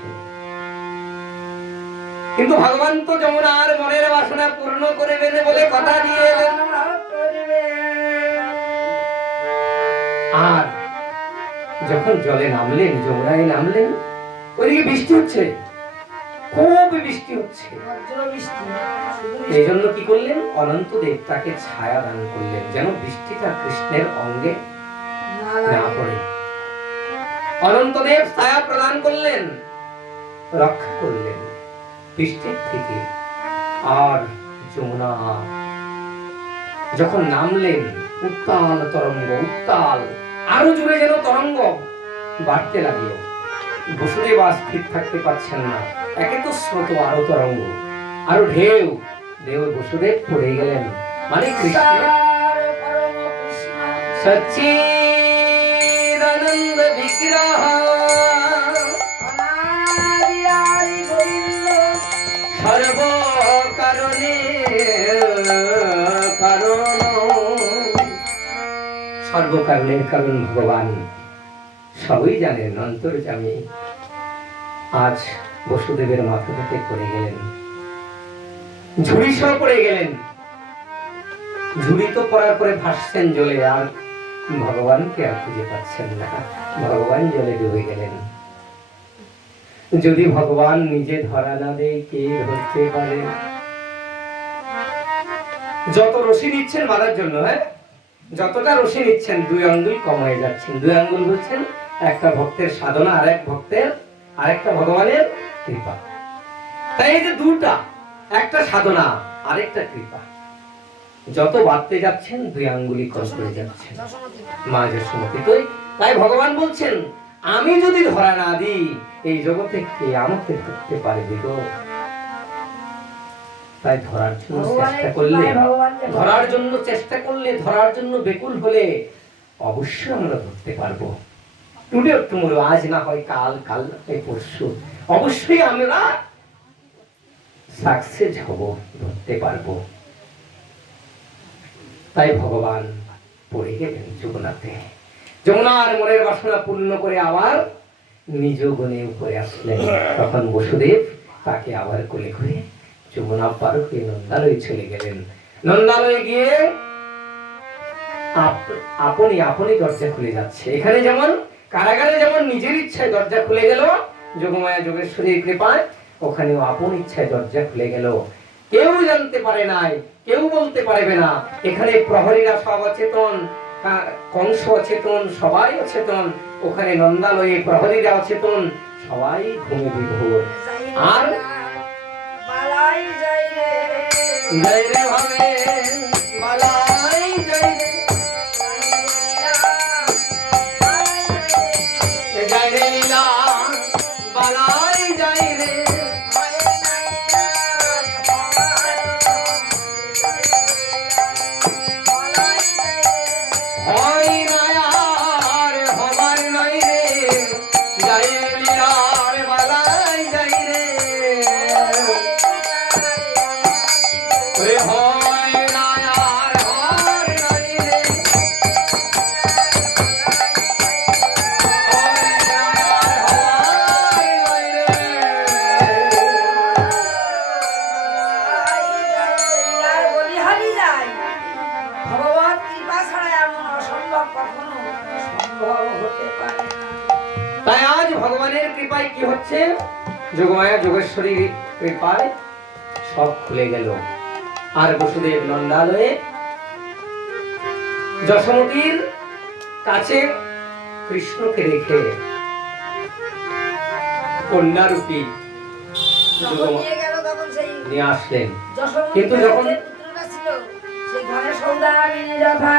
কিন্তু ভগবান তো যমুনার মনের বাসনা পূর্ণ করবেন বলে কথা দিয়ে এলেন। আর যখন জলে নামলেন, যমুনায় নামলেন, ওইদিকে বৃষ্টি হচ্ছে, খুব বৃষ্টি হচ্ছে। এই জন্য কি করলেন? অনন্ত দেব তাকে ছায়া দান করলেন, যেন বৃষ্টিটা কৃষ্ণের অঙ্গে না পড়ে। অনন্ত দেব ছায়া প্রদান করলেন, রক্ষা করলেন বৃষ্টির থেকে। আর যমুনা যখন নামলেন, উত্তাল তরঙ্গ, উত্তাল, আরো জোরে যেন তরঙ্গ বাড়তে লাগলো। বসুদেব আজ স্থির থাকতে পারছেন না, একে তো স্রোত, আরো তরঙ্গ, আরো ঢেউ, বসুদেব পড়ে গেলেন। মানে কৃষ্ণ সচ্চিদানন্দ বিগ্রহ সর্ব কারণে কারণ, সর্বকারণের কারণ ভগবান, সবই জানেন, অন্তর্যামী। আজ বসুদেবের মাথা থেকে পড়ে গেলেন, ঝুড়ি সহ পড়ে গেলেন। ঝুড়ি তো পড়ার পরে ভাসছেন জলে, আর ভগবানকে আর খুঁজে পাচ্ছেন না, ভগবান জলে ডুবে গেলেন। যদি ভগবান নিজে ধরা না দেয়, কে ধরতে পারে? যত রশি নিচ্ছেন মারার জন্য, যতটা রশি নিচ্ছেন, 2 আঙ্গুল কম হয়ে যাচ্ছেন। 2 আঙ্গুল বলছেন একটা ভক্তের সাধনা, আরেকটা ভগবানের কৃপা। তাই এই যে দুটা, একটা সাধনা, আরেকটা কৃপা, যত বাড়তে যাচ্ছেন 2 আঙ্গুলি কম করে যাচ্ছেন। মা যশোমতী। তাই ভগবান বলছেন, আমি যদি ধরা না দিই, এই জগতে কে আমাকে ধরতে পারবে গো? তাই ধরার জন্য চেষ্টা করলে, ধরার জন্য বেকুল হলে অবশ্যই আমরা ধরতে পারবো। টুডে টুমরো, আজ না হয় কাল, কাল না হয় পরশু, অবশ্যই আমরা সাকসেস হব, ধরতে পারবো। তাই ভগবান পড়ে গেলেন যমুনাতে। যমুনার মনের বাসনা পূর্ণ করে আবার নিজ গুণে উপরে আসলেন। তখন বসুদেব তাকে আবার কোলে করে যমুনা পার হয়ে নন্দালয়ে চলে গেলেন। নন্দালয়ে গিয়ে আপনি দরজা খুলে যাচ্ছে। এখানে যেমন কারাগারে যেমন নিজের ইচ্ছায় দরজা খুলে গেল, যোগমায়া যোগেশ্বরীর কৃপায় ওখানেও আপন ইচ্ছায় দরজা খুলে গেল। কেউ জানতে পারে নাই, কেউ বলতে পারবে না। এখানে প্রহরীরা সব অচেতন, কংস অচেতন, সবাই অচেতন। ওখানে নন্দালয়ে প্রহরীরা অচেতন, সবাই ঘুমে বিভোর। আর জয় রে ভাবে মালাই জয় রে, জয় রে লীলা বালাই জয় রে, হয় নায়ার হবার নয় রে, জয় লীলার বালাই জয় রে, হয় নায়ার হবার নয় রে, তাই আজ ভগবানের কৃপায় কি হচ্ছে? যোগমায়া যোগেশ্বরীর কৃপায় সব খুলে গেল। আর বসুদেব নন্দালয়ে যশোমতীর কাছে কৃষ্ণকে রেখে কন্যারূপী যখন নিয়ে গেল তখন সেই নিয়ে আসলেন। যশোমতীর কিন্তু যখন যে পুত্রটা ছিল সেই ঘরে সৌদামিনী যথা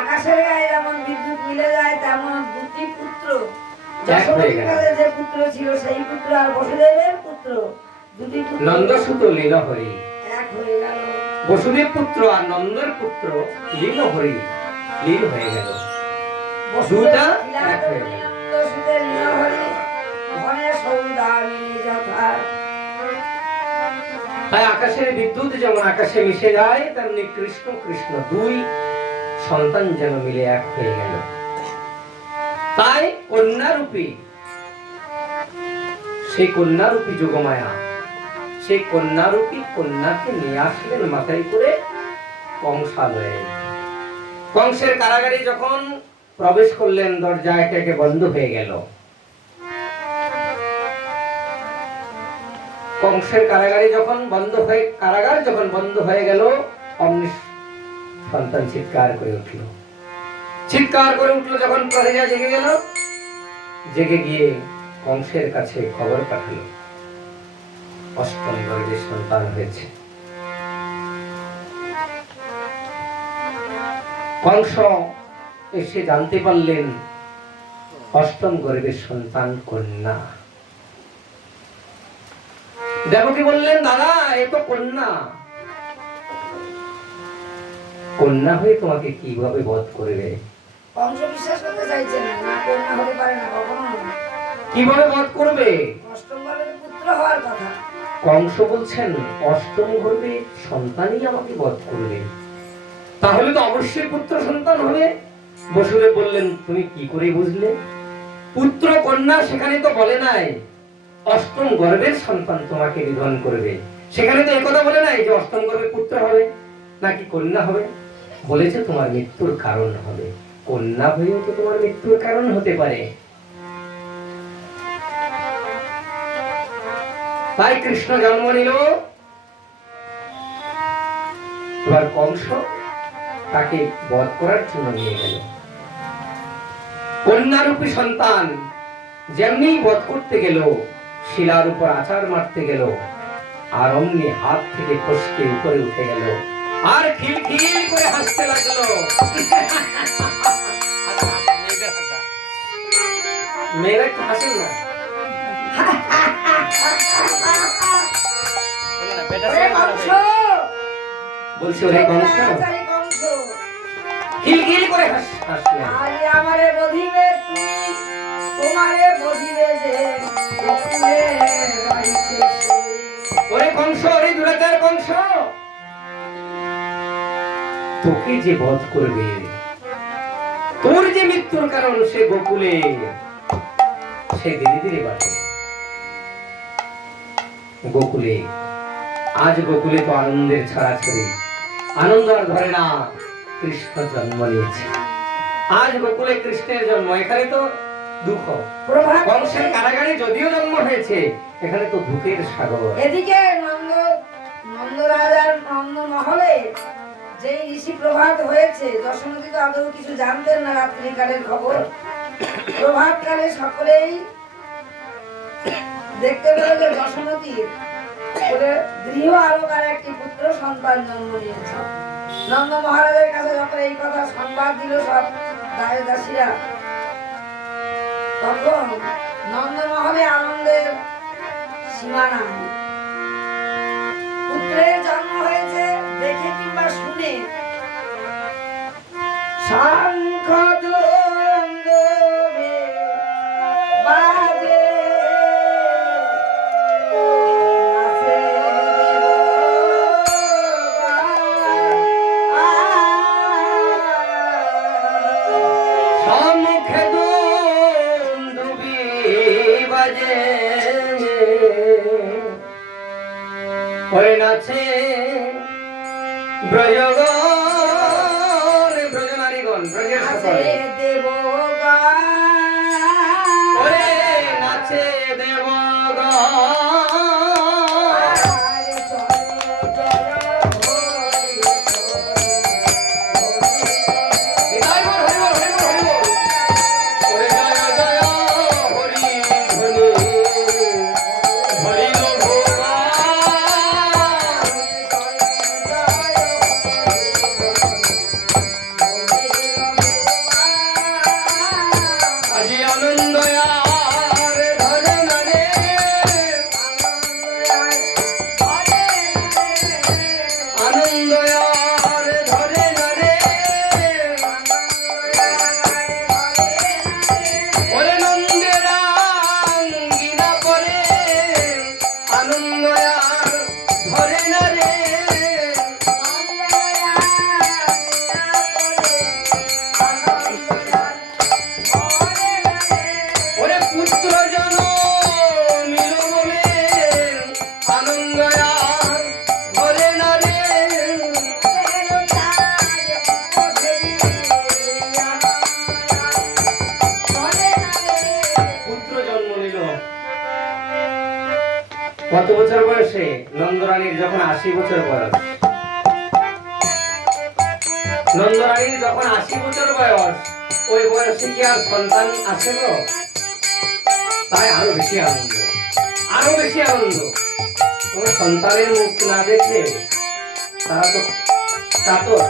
আকাশের গায়ে যেমন বিদ্যুৎ মিলে যায় তেমন দুটি পুত্র এক হয়ে যশোমতীর গেল। কাছে যে পুত্র ছিল সেই পুত্র আর বসুদেবের পুত্র দুটি পুত্র নন্দসুত লীলহরি, এক হয়ে গেল। বসুদেব পুত্র আর নন্দের পুত্র লীলহরি লীল হয়ে গেল। দুটা এক হয়ে গেল। নন্দসুতের লীলহরি ঘরে সৌদামিনী যথা। তাই আকাশের বিদ্যুৎ যেমন আকাশে মিশে যায়, তেমনি কৃষ্ণ কৃষ্ণ দুই সন্তান যেন মিলে এক হয়ে গেল। তাই কন্যারূপী সেই কন্যারূপী যোগমায়া সেই কন্যারূপী কন্যাকে নিয়ে আসলেন মাথায় করে কংসালয়ে। কংসের কারাগারে যখন প্রবেশ করলেন, দরজা একে একে বন্ধ হয়ে গেল। কংসের কারাগারে যখন কারাগার যখন বন্ধ হয়ে গেল, অমনি সন্তান চিৎকার করে উঠল। যখন প্রহরীরা জেগে গেল, জেগে গিয়ে কংসের কাছে খবর পাঠালো অষ্টম গর্ভে সন্তান হয়েছে। কংস এসে জানতে পারলেন অষ্টম গর্ভের সন্তান কন্যা। দেবকী বললেন, দাদা এ তো কন্যা, কন্যা হয়ে তোমাকে কিভাবে বধ করবে? কংস বিশ্বাস করতে চাইছে না, না কন্যা হতে পারে না, কখনো না। কিভাবে বধ করবে? অষ্টম গর্ভে পুত্র হওয়ার কথা। কংস বলছেন অষ্টম গর্ভে সন্তানই আমাকে বধ করবে, তাহলে তো অবশ্যই পুত্র সন্তান হবে। বসুদেব বললেন, তুমি কি করে বুঝলে? পুত্র কন্যা সেখানে তো বলে নাই অষ্টম গর্ভের সন্তান তোমাকে নিধন করবে, সেখানে তো একথা বলে নাই যে অষ্টম গর্ভে পুত্র হবে নাকি কন্যা হবে। বলেছে তোমার মৃত্যুর কারণ হবে। কন্যা হয়েও তো তোমার মৃত্যুর কারণ হতে পারে। তাই কৃষ্ণ জন্ম নিল। এবার কংস তাকে বধ করার জন্য নিয়ে গেল। কন্যারূপী সন্তান যেমনি বধ করতে গেল, শিলার উপর আচার মারতে গেল, আর অমনি হাত থেকে ফসকে উপরে উঠে গেল, আর খিলখিল করে হাসতে লাগলো। মেয়েরা একটু হাসেন না। ওরে কংস! বলছি, ওরে কংস, আচারী কংস! খিলখিল করে হাসলেন। আজ আমারে বধিবে তুমি, তোমারে বধিবে যে গোকুলে বাড়িতে সে। ওরে কংস, ওরে দুরাচার কংস, তোকে যে বধ করবে, তোর যে মৃত্যুর কারণ, সে গোকুলে, সে ধীরে ধীরে বাড়বে। গোকুলে আজ গোকুলে তো আনন্দের ছড়াছড়ি, আনন্দ আর ধরে না। কৃষ্ণ জন্ম নিয়েছে, আজ গোকুলে কৃষ্ণের জন্ম, এখানে তো দুঃখ। কংসের কারাগারে যদিও জন্ম হয়েছে, এখানে তো দুঃখের সাগর। এদিকে নন্দ রাজার নন্দ মহলে যেই ঋষি প্রভাত হয়েছে, যশোমতী তো আদৌ কিছু জানতেন না রাত্রিকালের খবর। প্রভাতকালে সকলেই দেখতে পেল যে যশোমতীর গৃহ আলোকার একটি পুত্র সন্তান জন্ম নিয়েছে। নন্দ মহারাজের কাছে যখন এই কথা সংবাদ দিল সব দায় দাসীরা, তখন নন্দ মহলে আনন্দের সীমা নাই। পুত্রের জন্ম হয়েছে দেখে কিংবা শুনে শঙ্খ দুন্দুভি বাজে, নাচে সম্মুখে দুন্দুভি বাজে, ওরে নাচে ব্রজগণ, ব্রজনারীগণ, ব্রজের সকলে, ওরে নাচে দেবগণ। আনন্দ আর ধরে না রে, ওরে নন্দের আঙ্গিনা পরে আনন্দ আর ধরে না রে। ওরে পুত্র জনমিল বলে আনন্দ আর ধরে না রে। পুত্র জন্ম নিল কত বছর বয়সে? নন্দরানীর যখন 80 বছর বয়স। নন্দরানীর যখন 80 বছর বয়স, ওই বয়সে কি আর সন্তান আসে গো? তাই আরো বেশি আনন্দ, আরো বেশি আনন্দ। তোমার সন্তানের মুখ না দেখলে তারা তো কাতর।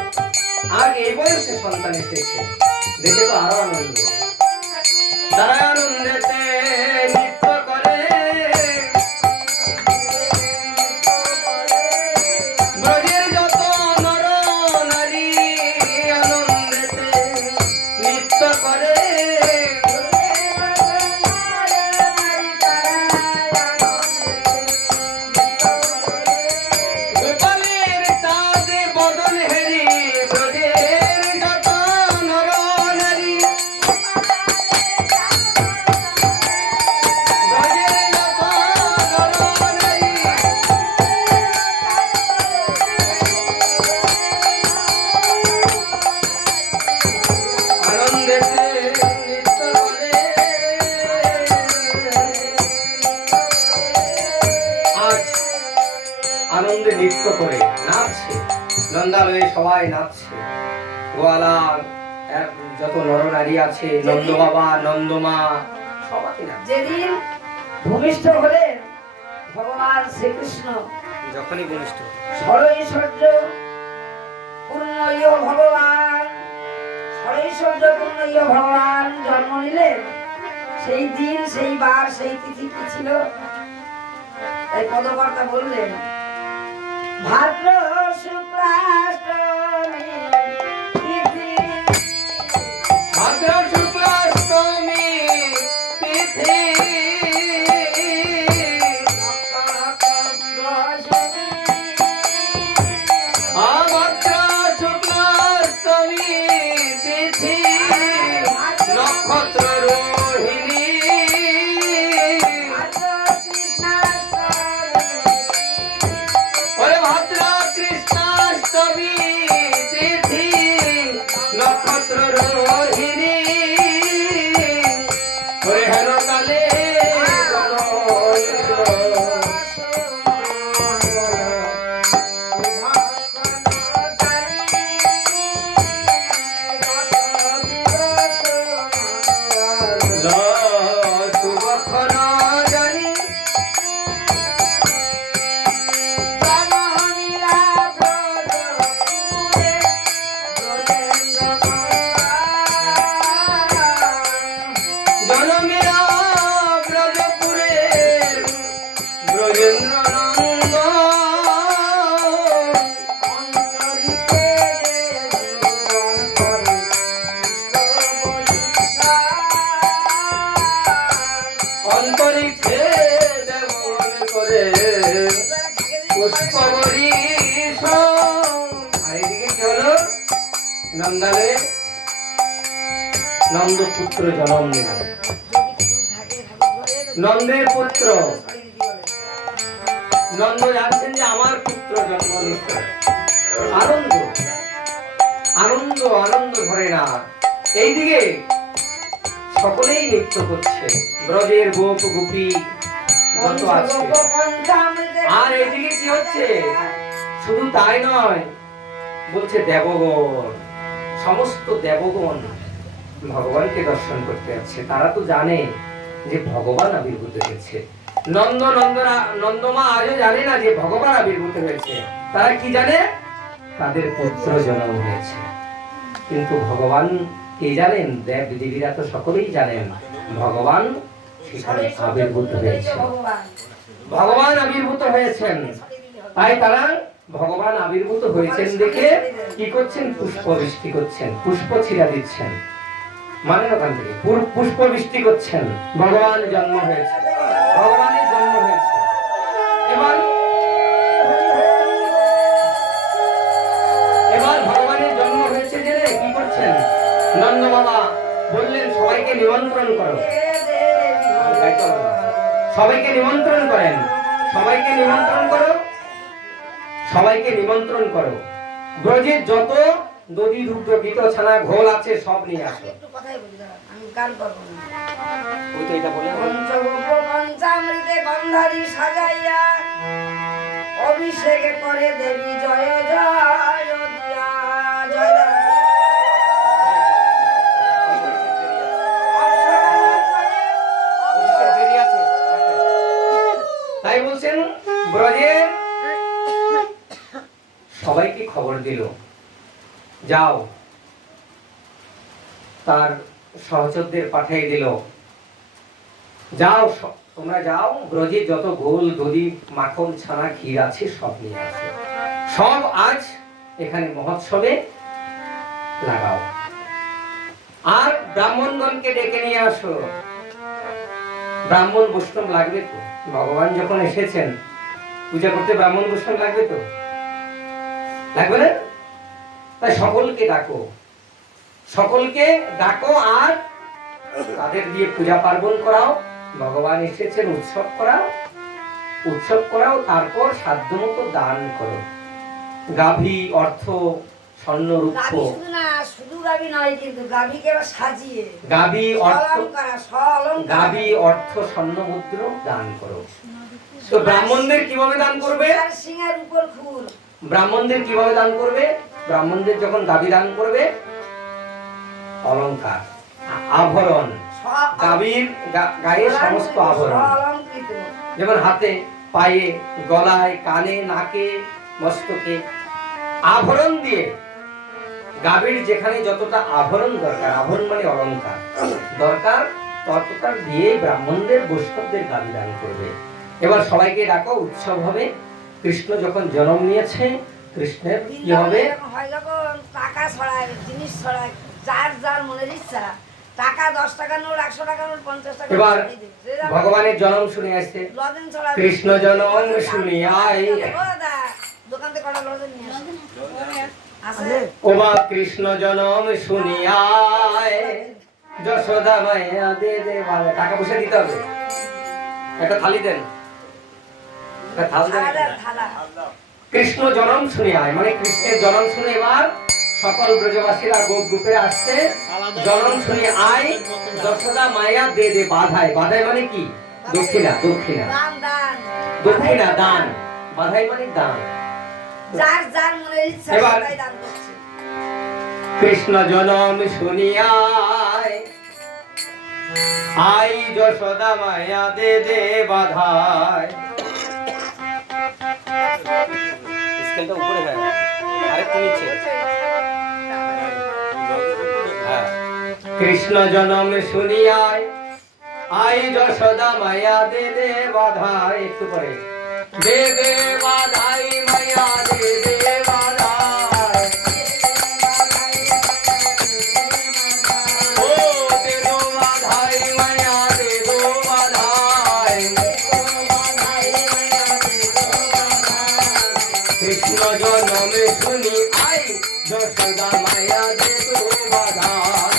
আর এই বয়সে সন্তান এসেছে, দেখে তো আরো আনন্দ। তারা আনন্দেতে নৃত্য করে, ব্রজের যত নর নারী আনন্দেতে নৃত্য করে। গোপালের চাঁদে বদন হেরি ব্রজের যত নর নারী, ব্রজের যত নর নারী আনন্দেতে নৃত্য করে। আজ আনন্দে নৃত্য করে নাচছে, নন্দালয়ে সবাই নাচছে। গোয়ালার যত নরনারী আছে, নন্দ বাবা, নন্দমা, সবাই নাচছে। যেদিন ভূমিষ্ঠ হলেন ভগবান শ্রীকৃষ্ণ, যখনই ভূমিষ্ঠ ষড়ৈশ্বর্য পূর্ণয় ভগবান, ষড়ৈশ্বর্য পূর্ণয় ভগবান জন্ম নিলেন, সেই দিন, সেই বার, সেই তিথি কি ছিল? এই পদকর্তা বললেন ভাদ্র শুক্লাষ্টমী তিথি, ভাদ্র শুক্লাষ্টমী তিথি, ভাদ্র শুক্লাষ্টমী তিথি, নক্ষত্র রোহিণী, ওরে ভাদ্র কৃষ্ণাষ্টমী তিথি, নক্ষত্র রোহিণী, ওরে হেন কালে শুভক্ষণ জানি জনমিয়া ব্রজপুরে ব্রজেন্দ্র নন্দ, অন্তরিক্ষে দেবন করে পুষ্প বরিশ। আর এদিকে কি হলো? নন্দালয়ে নন্দপুত্র জন্ম নিল। নন্দের পুত্র নন্দ জানছেন যে আমার পুত্র জন্ম নিচ্ছে। আনন্দ আনন্দ আনন্দ ধরে না। এইদিকে সকলেই নৃত্য করছে, ব্রজের গোপ গোপী যত আছে। আর এইদিকে কি হচ্ছে? শুধু তাই নয়, বলছে দেবগণ, সমস্ত দেবগণ ভগবানকে দর্শন করতে যাচ্ছে। তারা তো জানে যে ভগবান আবির্ভূত হয়েছে। নন্দমা আজও জানে না যে ভগবান আবির্ভূত হয়েছে। তারা কি জানে? তাদের পুত্র জন্ম হয়েছে। কিন্তু ভগবান কে জানেন? দেব দেবীরা তো সকলেই জানেন ভগবান সেখানে আবির্ভূত হয়েছে, ভগবান আবির্ভূত হয়েছেন। তাই তারা ভগবান আবির্ভূত হয়েছেন দেখে কি করছেন? পুষ্প বৃষ্টি করছেন, পুষ্প ছিঁড়া দিচ্ছেন, মানে ওখান থেকে পুষ্প বৃষ্টি করছেন। ভগবান জন্ম হয়েছে, ভগবানের জন্ম হয়েছে। এবার এবার ভগবানের জন্ম হয়েছে জেনে কি করছেন? নন্দ বাবা বললেন সবাইকে নিমন্ত্রণ করো, সবাইকে নিমন্ত্রণ করেন, সবাইকে নিমন্ত্রণ করো, সবাইকে নিমন্ত্রণ করো। ব্রজের যত দধি দুগ্ধ ঘিত ছানা ঘোল আছে সব নিয়ে আসো। একটু কথাই বলি দাঁড়া, আমি গান করবো না। ওই তো এটা বলে পঞ্চগব্য পঞ্চামৃতে গন্ধারি সাজাইয়া অভিষেক করে দেবী জয় জয় দিয়া জয় তাই বলছেন ব্রজের সবাইকে খবর দিল, যাও, তার সহচরদের পাঠিয়ে দিল, যাও তোমরা যাও, ব্রজে যত গোল দধি মাখন ছানা ক্ষীর আছে সব নিয়ে আসো, সব আজ এখানে মহোৎসবে লাগাও। আর ব্রাহ্মণগণকে ডেকে নিয়ে আসো। ব্রাহ্মণ বৈষ্ণব লাগবে তো, ভগবান যখন এসেছেন পূজা করতে ব্রাহ্মণ বৈষ্ণব লাগবে তো, লাগবে না? তাই সকলকে ডাকো, সকলকে ডাকো, আর তাদের দিয়ে পূজা পার্বণ করাও। ভগবান এসেছেন, উৎসব করাও, উৎসব করাও। তারপর সাধ্যমতো দান করো, গাভী, অর্থ, স্বর্ণ, রূপ। গাভী শুধু না, শুধু গাভী নয়, কিন্তু গাভীকে আবার সাজিয়ে গাভী, অর্থ, অলংকার, গাভী, অর্থ, স্বর্ণ মুদ্র দান করো। তো ব্রাহ্মণদের কিভাবে দান করবে? সিংহের উপর ফুল। ব্রাহ্মণদের কিভাবে দান করবে? ব্রাহ্মণদের যখন গাভী দান করবে, অলংকার, আভরণ, গাভীর গায়ে সমস্ত আভরণ, যেমন হাতে, পায়ে, গলায়, কানে, নাকে, মস্তকে আভরণ দিয়ে, গাভীর যেখানে যতটা আভরণ দরকার, আভরণ মানে অলংকার দরকার, ততটা দিয়ে ব্রাহ্মণদের বৈষ্ণবদের গাভী দান করবে। এবার সবাইকে ডাকো, উৎসব হবে। কৃষ্ণ যখন জন্ম নিয়েছে, কৃষ্ণের কি হবে? টাকা ছড়ায়, জিনিস ছড়ায়, যার যার মনের ইচ্ছা, টাকা 10 টাকা নোট, 100 টাকা নোট, 50 টাকা। এবার ভগবানের জন্ম শুনে আসছে, কৃষ্ণ জন্ম শুনিয়াই, দোকান থেকে কটা লজেন নিয়ে আসে। ওমা কৃষ্ণ জন্ম শুনিয়ায় যশোদা মাইয়া দে দে, টাকা পয়সা দিতে হবে, একটা থালি দেন, একটা থাল দেন। কৃষ্ণ জন্ম শুনিয়ায় মানে কৃষ্ণের জন্ম শুনে এবার সকল ব্রজবাসীরা গোপে আসছে, জন্ম শুনে আয় যশোদা মায়া দে দে, বাধাই, বাধাই মানে কি? দক্ষিণা, দক্ষিণা, দক্ষিণা, দান, বাধাই মানে দান। যার যার মনের ইচ্ছা সেটাই দান করছে। কৃষ্ণ জন্ম শুনিয়ায় আই যশোদা মায়া দে দে বাধাই। স্কেলটা উপরে হয়, আরেকটু নিচে। কৃষ্ণ জন্ম শুনিয়ায় আই যশোদা মায়া দে দে বাধাই। একটু পরে দে দে বাধাই, মায়া দে দে বাধাই। ও দে দো বাধাই, মায়া দে দো বাধাই। কৃষ্ণ জন্ম শুনি আই যশোদা মায়া দে দো বাধাই।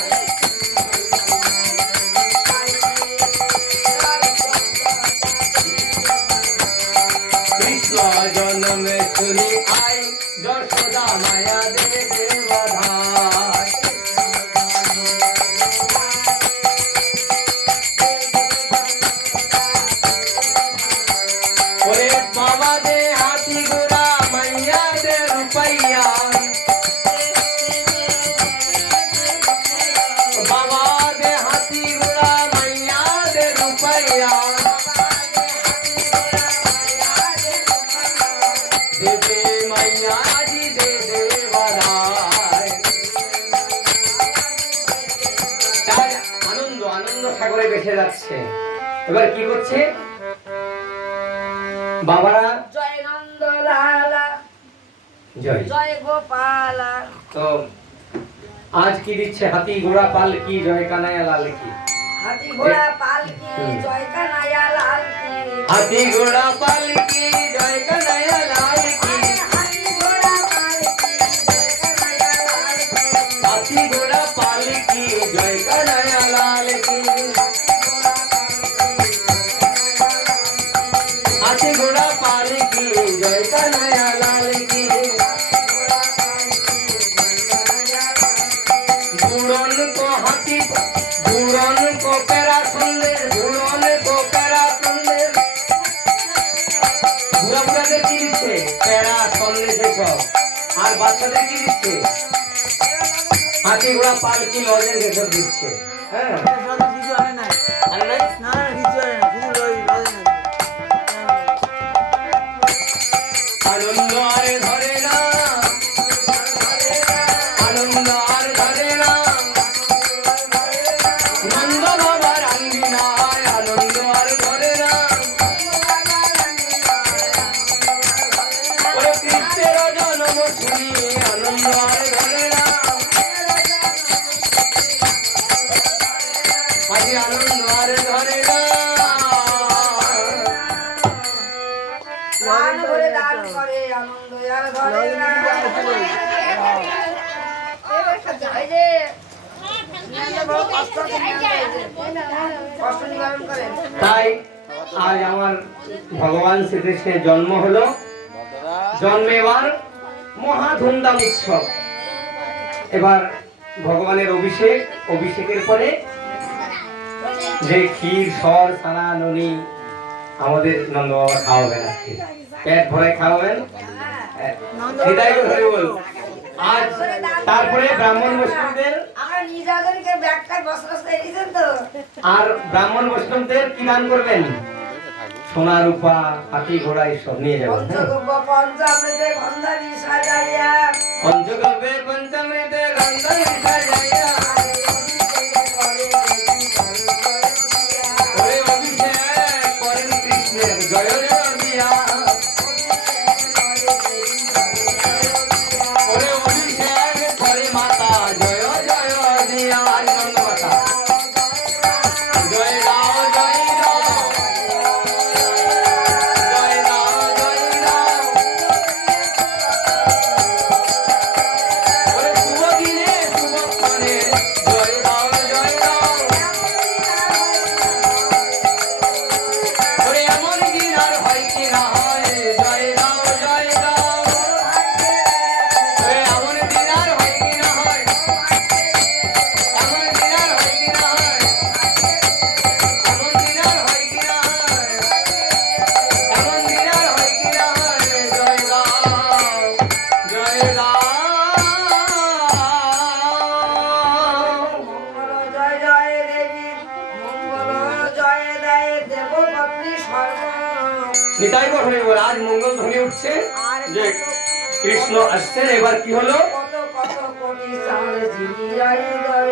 কৃষ্ণ জন্ম শুনি আই যশোদা মায়া দে দে বাধাই। ওরে বাবা দে হাতি ঘোড়া, মাইয়া দে রুপাইয়া, বাবা দে হাতি ঘোড়া, মাইয়া দে রুপাইয়া। দে দে মাইয়া জি দে দে বাধাই। তাই আনন্দ, আনন্দ সাগরে ভেসে যাচ্ছে। এবার কি করছে বাবারা? জয় নন্দ লালা জয়। জয় গোপাল। তো আজ কি দিচ্ছে? হাতি ঘোড়া পালকি জয় কানাইয়া লাল কি। হাতি ঘোড়া পালকি জয় কানাইয়া লাল কি। হাতি ঘোড়া পালকি জয় কানাইয়া লাল কি। হাতি ঘোড়া পালকি জয় কানাইয়া লাল কি। হাতি ঘোড়া পালকি জয় কানাইয়া লাল কি। হাতি ঘোড়া পালকি জয় কানাইয়া লাল কি। बुड़न को हाथी बुड़न को पैरा सुनले बुड़न को पैरा सुनले বুড়া বুড়াদের কি দিচ্ছে? প্যারা সন্দেশ সব। আর বাচ্চাদের কি দিচ্ছে? হাতি ঘোড়া পালকি লজেন্স এসব দিচ্ছে। হ্যাঁ আরে নাই? আনন্দ আরে ধরে না আনন্দ আর ধরে না নন্দ বাবার আঙ্গিনায় আনন্দ আর ধরে না। ওরে কৃষ্ণের জন্ম শুনি আনন্দ আর ধরে না। আজ আনন্দ আর ধরে না। দান করে দান করে আনন্দ আর ধরে না। এই যে বড় কষ্ট কষ্ট নিবারণ করেন। তাই আজ আমার ভগবান শ্রীকৃষ্ণের জন্ম হলো। জন্মে এবার মহা ধুমধাম উৎসব। এবার ভগবানের অভিষেক, অভিষেকের পরে যে ক্ষীর সর ছানা ননি আমাদের নন্দ বাবা খাওয়াবেন। আজকে পেট ভরে খাওয়াবেন। হৃদয় ধরে বল। আজ তারপরে ব্রাহ্মণ বৈষ্ণবদের আমরা নিজেদেরকে ব্যাগটায় বস্ত্র দিয়েছেন তো। আর ব্রাহ্মণ বৈষ্ণবদের কি দান করবেন? সোনা রূপা হাতি ঘোড়া এসব নিয়ে যাবেন। পঞ্চগব্য পঞ্চামৃতে গন্ধারি সাজাইয়া পঞ্চগব্যে পঞ্চামৃতে গন্ধারি সাজাইয়া ওরে অভিষেক করেন কৃষ্ণের জয় জয় দিয়া। ওরে অভিষেক করে মাতা জয় জয় দিয়া। আনন্দ মাতা জয় রাও জয় রাও জয় রাও জয় রাও। ওরে শুভ দিনে শুভক্ষণে জয় রাও জয় রাও। ওরে এমন দিন আর হয় কি না হয় জয় রাও জয় রাও। ওরে এমন দিন আর হয় কি না হয় এমন দিন আর হয় কি না হয় এমন দিন আর হয় কি না হয় এমন দিন আর হয় কি না হয় জয় রাও জয় রাও। মঙ্গল জয় জয় দেবী মঙ্গল জয় দেয় দেবপত্নী সর্ব। নিতাই গঠনে বল। আজ মঙ্গল ধ্বনি উঠছে যে কৃষ্ণ আসছেন। এবার কি হলো? কত কত কোটি চাঁদ জিলিয়াই দয়।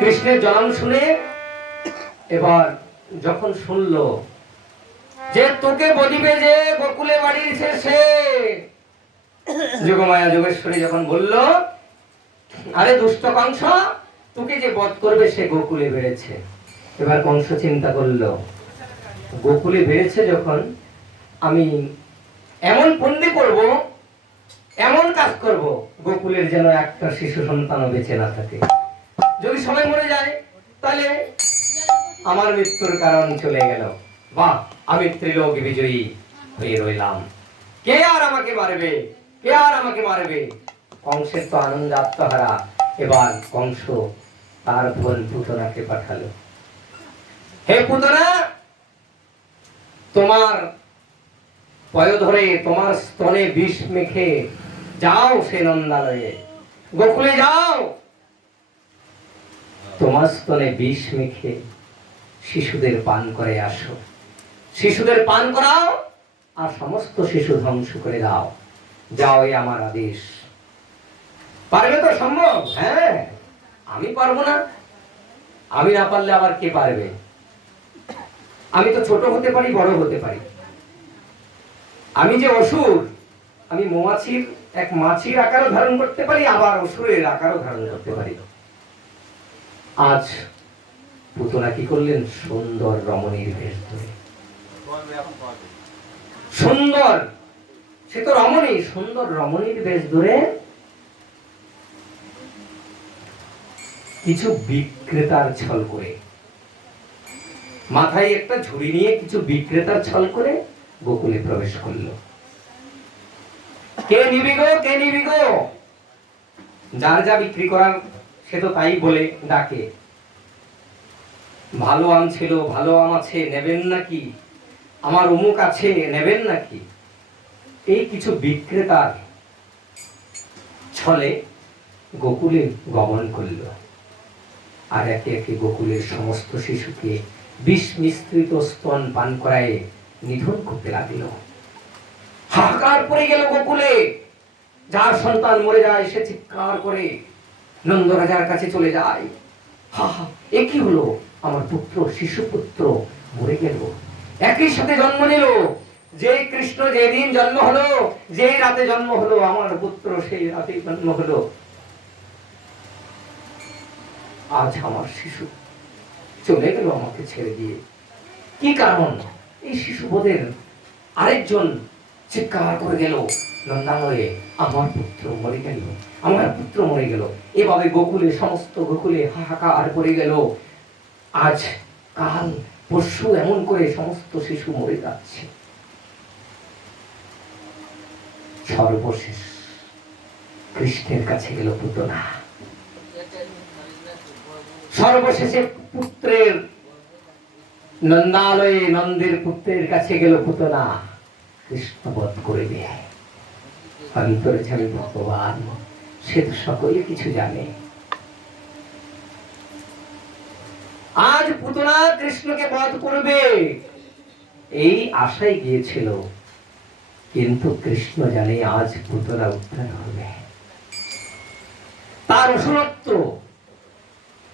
কৃষ্ণের জন্ম শুনে এবার যখন শুনলো যে তোকে বলিবে যে গোকুলে বাড়ির শেষে, যোগমায়া যোগেশ্বরী যখন বলল আরে দুষ্ট কংস তোকে যে বধ করবে সে গোকুলে বেড়েছে। এবার কংস চিন্তা করলো গোকুলে বেড়েছে যখন আমি এমন পন্ডি করব এমন কাজ করব গোকুলের যেন একটা শিশু সন্তানও বেঁচে না থাকে। যদি সবাই মরে যায় তাহলে আমার মৃত্যুর কারণ চলে গেল। বাহ, আমি ত্রিলোক বিজয়ী হয়ে রইলাম। কে আর আমাকে মারবে? কে আর আমাকে মারবে? কংসের তো আনন্দ আত্মহারা। এবার কংস তার বোন পুতনাকে পাঠালো। হে পুতনা, তোমার পয় ধরে তোমার স্তনে বিষ মেখে যাও সে নন্দালয়ে, গোকুলে যাও। তোমার স্তনে বিষ মেখে শিশুদের পান করে আসো। শিশুদের পান করাও আর সমস্ত শিশু ধ্বংস করে দাও। যাও, এই আমার আদেশ। পারবে তো? সম্ভব? হ্যাঁ, আমি পারবো না? আমি না পারলে আবার কে পারবে? আমি তো ছোট হতে পারি, বড় হতে পারি। আমি যে অসুর, আমি মৌমাছির এক মাছির আকারও ধারণ করতে পারি, আবার অসুরের আকারও ধারণ করতে পারি। আজ পুতনা কি করলেন? সুন্দর রমণীর বেশ ধরে, সুন্দর, সে তো রমণী, সুন্দর রমণীর বেশ ধরে কিছু বিক্রেতার ছল করে, মাথায় একটা ঝুড়ি নিয়ে কিছু বিক্রেতার ছল করে গোকুলে প্রবেশ করলো। কে নিবি গো, কে নিবি গো? যার যা বিক্রি করার সে তো তাই বলে ডাকে। ভালো আম ছিল, ভালো আম আছে, নেবেন নাকি? আমার অমুক আছে, নেবেন নাকি? এই কিছু বিক্রেতার ছলে গোকুলে গমন করল, আর একে একে গোকুলের সমস্ত শিশুকে বিষ মিশ্রিত স্তন পান করায় নিধন করতে লাগল। হাহাকার পড়ে গেল গোকুলে। যার সন্তান মরে যায় সে চিৎকার করে নন্দ রাজার কাছে চলে যায়। হা হা, এ কি হলো? আমার পুত্র, শিশু পুত্র মরে গেল। একই সাথে জন্ম নিল, যে কৃষ্ণ যেদিন জন্ম হলো, যে রাতে জন্ম হলো, আমার পুত্র সেই রাতে জন্ম হলো। আজ আমার শিশু চলে গেল আমাকে ছেড়ে দিয়ে। কি কারণ? এই শিশুবোধের আরেকজন চিৎকার করে গেল নন্দালয়ে, আমার পুত্র মরে গেল, আমার পুত্র মরে গেল। এভাবে গোকুলে, সমস্ত গোকুলে হাহাকার পড়ে গেল। আজ কাল পরশু এমন করে সমস্ত শিশু মরে যাচ্ছে। সর্বশেষ কৃষ্ণের কাছে গেল পুতনা। সর্বশেষে পুত্রের নন্দালয়ে নন্দের পুত্রের কাছে গেল পুতনা। কৃষ্ণ বধ করে দেয়। অন্তরে জানে ভগবান, সে তো সকলে কিছু জানে। আজ পুতনা কৃষ্ণকে বধ করবে এই আশায় গিয়েছিল, কিন্তু কৃষ্ণ জানে আজ পুতনা উদ্ধার হবে। তার অসুরত্ব,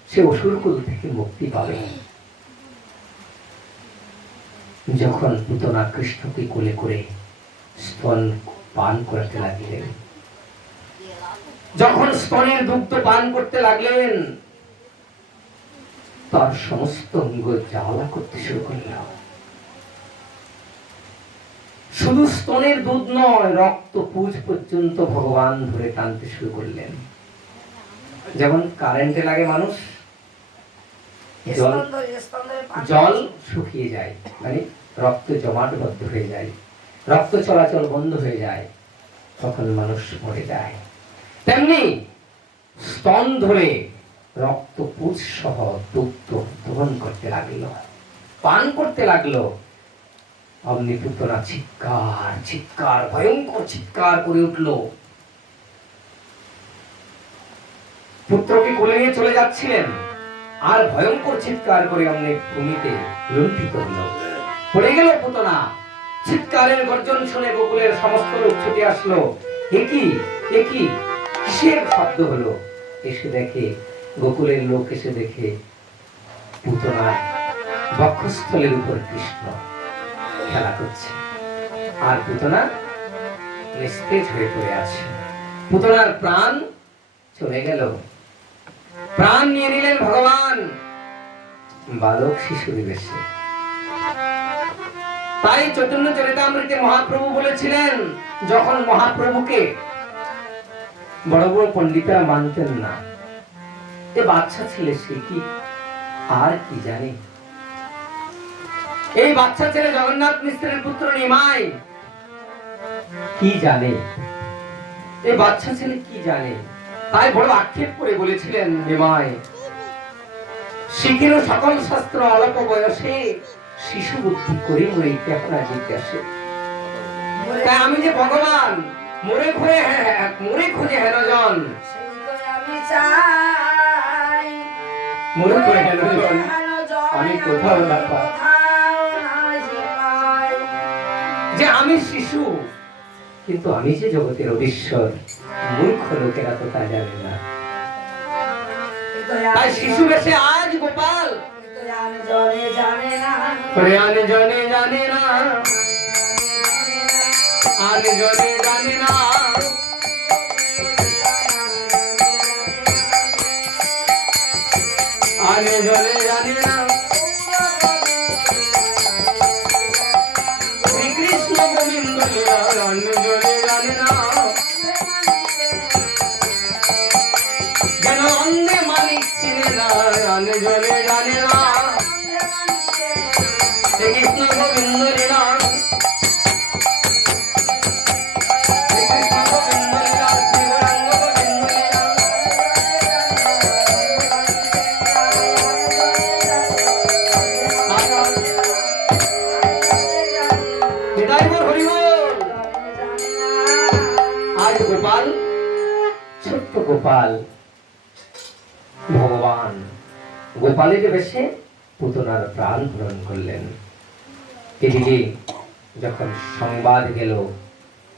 সে অসুরকুল থেকে মুক্তি পাবে। যখন পুতনা কৃষ্ণকে কোলে করে স্তন পান করতে লাগলেন, যখন স্তনের দুগ্ধ পান করতে লাগলেন, তার সমস্ত অঙ্গ জ্বালা করতে শুরু করল। শুধু স্তনের দুধ নয়, রক্ত পুজ পর্যন্ত ভগবান ধরে টানতে শুরু করলেন। যেমন কারেন্টে লাগে মানুষ, জল শুকিয়ে যায়, মানে রক্ত জমাটবদ্ধ হয়ে যায়, রক্ত চলাচল বন্ধ হয়ে যায়, তখন মানুষ মরে যায়। তেমনি স্তন ধরে রক্ত পুজ সহ দুগ্ধ দহন করতে লাগলো, পান করতে লাগলো। অমনি পুতনা চিৎকার চিৎকার, ভয়ঙ্কর চিৎকার করে উঠল। পুত্রকে কোলে নিয়ে চলে যাচ্ছিলেন, আর ভয়ঙ্কর চিৎকার করে অমনি ভূমিতে লুণ্ঠিত হলো, পড়ে গেল পুতনা। চিৎকারের গর্জন শুনে গোকুলের সমস্ত লোক ছুটে আসলো। একই একই কিসের শব্দ হলো? এসে দেখে, গোকুলের লোক এসে দেখে পুতনার বক্ষস্থলের উপর কৃষ্ণ খেলা করছে, আর পুতনা নিস্তেজ হয়ে পড়ে আছে। পুতনার প্রাণ চলে গেল। প্রাণ নিয়ে নিলেন ভগবান বালক শিশুর বেশে। তাই চৈতন্য চরিতামৃতে মহাপ্রভু বলেছিলেন, যখন মহাপ্রভুকে বড় বড় পণ্ডিতরা মানতেন না, এ বাচ্চা ছেলে, সে কি আর কি জানে? এই বাচ্চা ছেলে জগন্নাথ মিশ্রের পুত্র নিমাই কি জানে? এই বাচ্চা ছেলে কি জানে? তাই বড় আক্ষেপ করে বলেছিলেন, নিমাই শিখিল সকল শাস্ত্র অল্প বয়সে, শিশু বুদ্ধি করে মরে কেপনা জিজ্ঞাসে। তাই আমি যে ভগবান, মরে খুঁজে হেনজন, মরে খুঁজে হেনজন আমি কোথাও না পাই। যে আমি শিশু, কিন্তু আমি যে জগতের অধীশ্বর, মূর্খ লোকেরা তো তা জানে না। তাই শিশু বেশে আজ গোপাল জানে না, আনে জনে জানে না, আমি জলে জানি না শ্রীকৃষ্ণ গোবিন্দ লীলা আমি জলে জানি না যেন অন্ধে মালিক চিনে না আমি জলে জানি না শ্রীকৃষ্ণ গোবিন্দ লীলা শ্রীকৃষ্ণ গোবিন্দ লীলা শ্রী গৌরাঙ্গ গোবিন্দ লীলা বিদায় বল হরি বল। আজ গোপাল ছোট্ট গোপাল ভগবান গোপালের বেশে পুতনার প্রাণ হরণ করলেন। এদিকে যখন সংবাদ গেল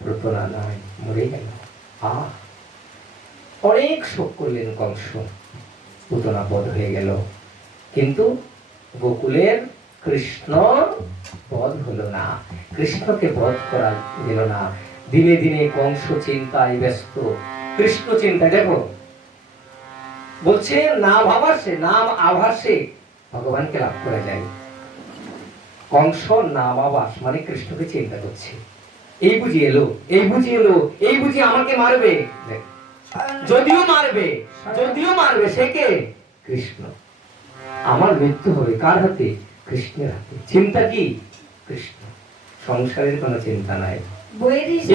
পুতনা নাই মরে গেল, অনেক শোক করলেন কংস, পুতনা বধ হয়ে গেল। কিন্তু গোকুলের কৃষ্ণ বধ হলো না, কৃষ্ণকে বধ করা গেল না। দিনে দিনে কংস চিন্তায় ব্যস্ত, কৃষ্ণ চিন্তায়। দেখো বলছে নাম আভাসে, নাম আভাসে ভগবানকে লাভ করা যায়। কংস নাম আভাস মানে কৃষ্ণকে চিন্তা করছে, এই বুঝি এলো, এই বুঝি এলো, এই বুঝি আমাকে মারবে। যদিও মারবে, যদিও মারবে, সে কে? কৃষ্ণ। আমার মৃত্যু হবে কার হাতে? কৃষ্ণের হাতে। চিন্তা কি? কৃষ্ণ। সংসারের কোনো চিন্তা নাই,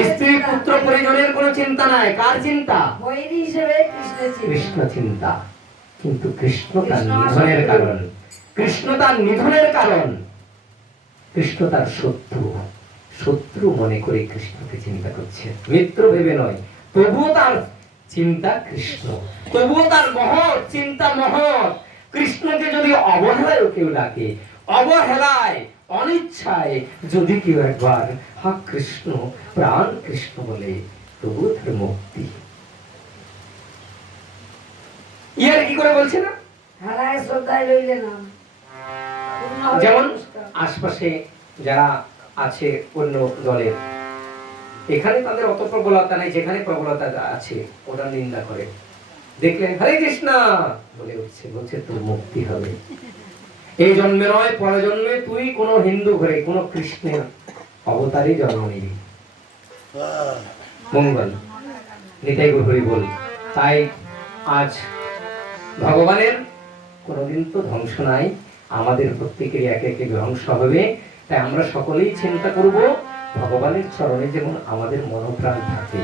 স্ত্রী পুত্র পরিজনের কোনো চিন্তা নাই। কার চিন্তা? কৃষ্ণ চিন্তা। কিন্তু কৃষ্ণ তার নিধনের কারণ, কৃষ্ণ তার নিধনের কারণ, কৃষ্ণ তার শত্রু, শত্রু মনে করে কৃষ্ণকে চিন্তা করছে, মিত্র ভেবে নয়। তবুও তার চিন্তা কৃষ্ণ, তবুও তার মহৎ চিন্তা মহৎ। কৃষ্ণকে যদি অবহেলায় কেউ ডাকে, অবহেলায় অনিচ্ছায় যদি কেউ একবার হা কৃষ্ণ প্রাণ কৃষ্ণ বলে, তবু তার মুক্তি। ইয়ার কি করে বলছে না? যেমন আশপাশে যারা আছে অন্য দলের, এখানে তাদের অত প্রবলতা নেই, যেখানে প্রবলতা আছে ওরা নিন্দা করে। দেখলেন হরে কৃষ্ণ বলে উঠছে, বলছে তোর মুক্তি হবে। এই জন্মে নয় পরে জন্মে তুই কোন হিন্দু ঘরে কোন কৃষ্ণের অবতারে জন্ম নিবি। মঙ্গল নিতাই গৌর হরি বল। তাই আজ ভগবানের কোনদিন তো ধ্বংস নাই, আমাদের প্রত্যেকের একে একে ধ্বংস হবে। তাই আমরা সকলেই চিন্তা করব ভগবানের চরণে যেমন আমাদের মনোপ্রাণ থাকে।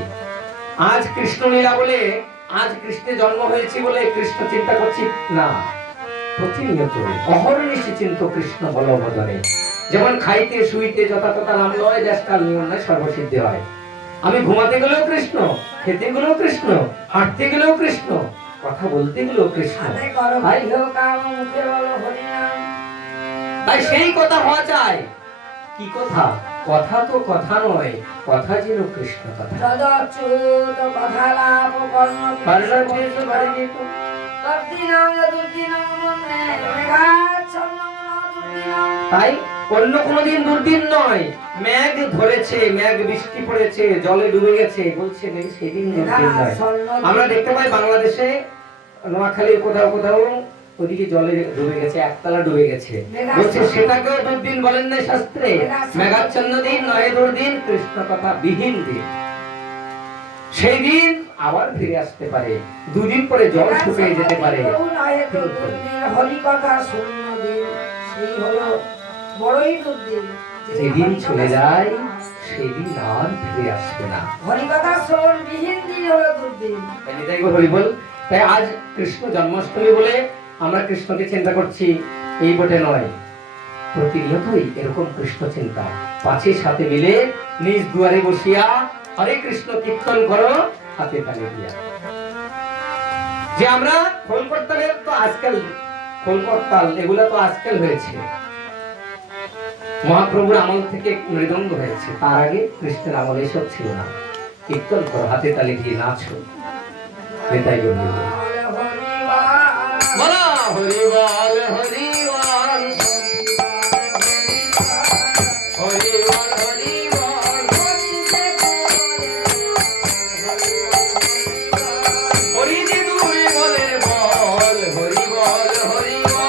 আজ কৃষ্ণ লীলা বলে, আজ কৃষ্ণের জন্ম হয়েছে বলে কৃষ্ণ চিন্তা করছি না, প্রতিনিয়ত অহর্নিশি চিন্ত কৃষ্ণ বলবদনে। যেমন খাইতে শুইতে যথা তথা নাম লয়, দেশকাল নিয়ম নয়, সর্বসিদ্ধি হয়। আমি ঘুমাতে গেলেও কৃষ্ণ, খেতে গেলেও কৃষ্ণ, হাঁটতে গেলেও কৃষ্ণ, কথা বলতে গেলেও কৃষ্ণ। তাই সেই কথা হওয়া চাই। কি কথা? কথা তো কথা নয়, কথা যেন কৃষ্ণ কথা। তাই অন্য কোনদিন দুর্দিন নয়। মেঘ ধরেছে, মেঘ বৃষ্টি পড়েছে, জলে ডুবে গেছে, বলছে সেদিন দুর্দিন নয়। আমরা দেখতে পাই বাংলাদেশে নোয়াখালীর কোথাও কোথাও ওদিকে জলে ডুবে গেছে, একতলা ডুবে গেছে, বলছে সেটাকেও দুর্দিন বলেন না শাস্ত্রে। মেঘাচ্ছন্ন দিন নয় দুর্দিন, কৃষ্ণ কথা বিহীন দিন। সেই দিন আবার ফিরে আসতে পারে, দুদিন পরে জল শুকিয়ে যেতে পারে। যেদিন চলে যায় সেদিন আর ফিরে আসবে না। হরি বল। তাই আজ কৃষ্ণ জন্মাষ্টমী বলে আমরা কৃষ্ণকে চিন্তা করছি, এই বটে নয়, প্রতিনিয়তই এরকম কৃষ্ণ চিন্তা। পাঁচে সাথে মিলে নিজ দুয়ারে বসিয়া হরে কৃষ্ণ কীর্তন করো, হাতে তালি দিয়া। যে আমরা খোল করতালের তো আজকাল, খোল করতাল এগুলা তো আজকাল হয়েছে, মহাপ্রভুর আমল থেকে মৃদঙ্গ হয়েছে। তার আগে কৃষ্ণের আমল এসব ছিল না। কীর্তন করো, হাতে তালি দিয়ে নাচো। এটাই বলি বলা হরি বল, হরি বল, হরি বল, হরি বল, হরি দি দুই বলের বল, হরি বল, হরি বল।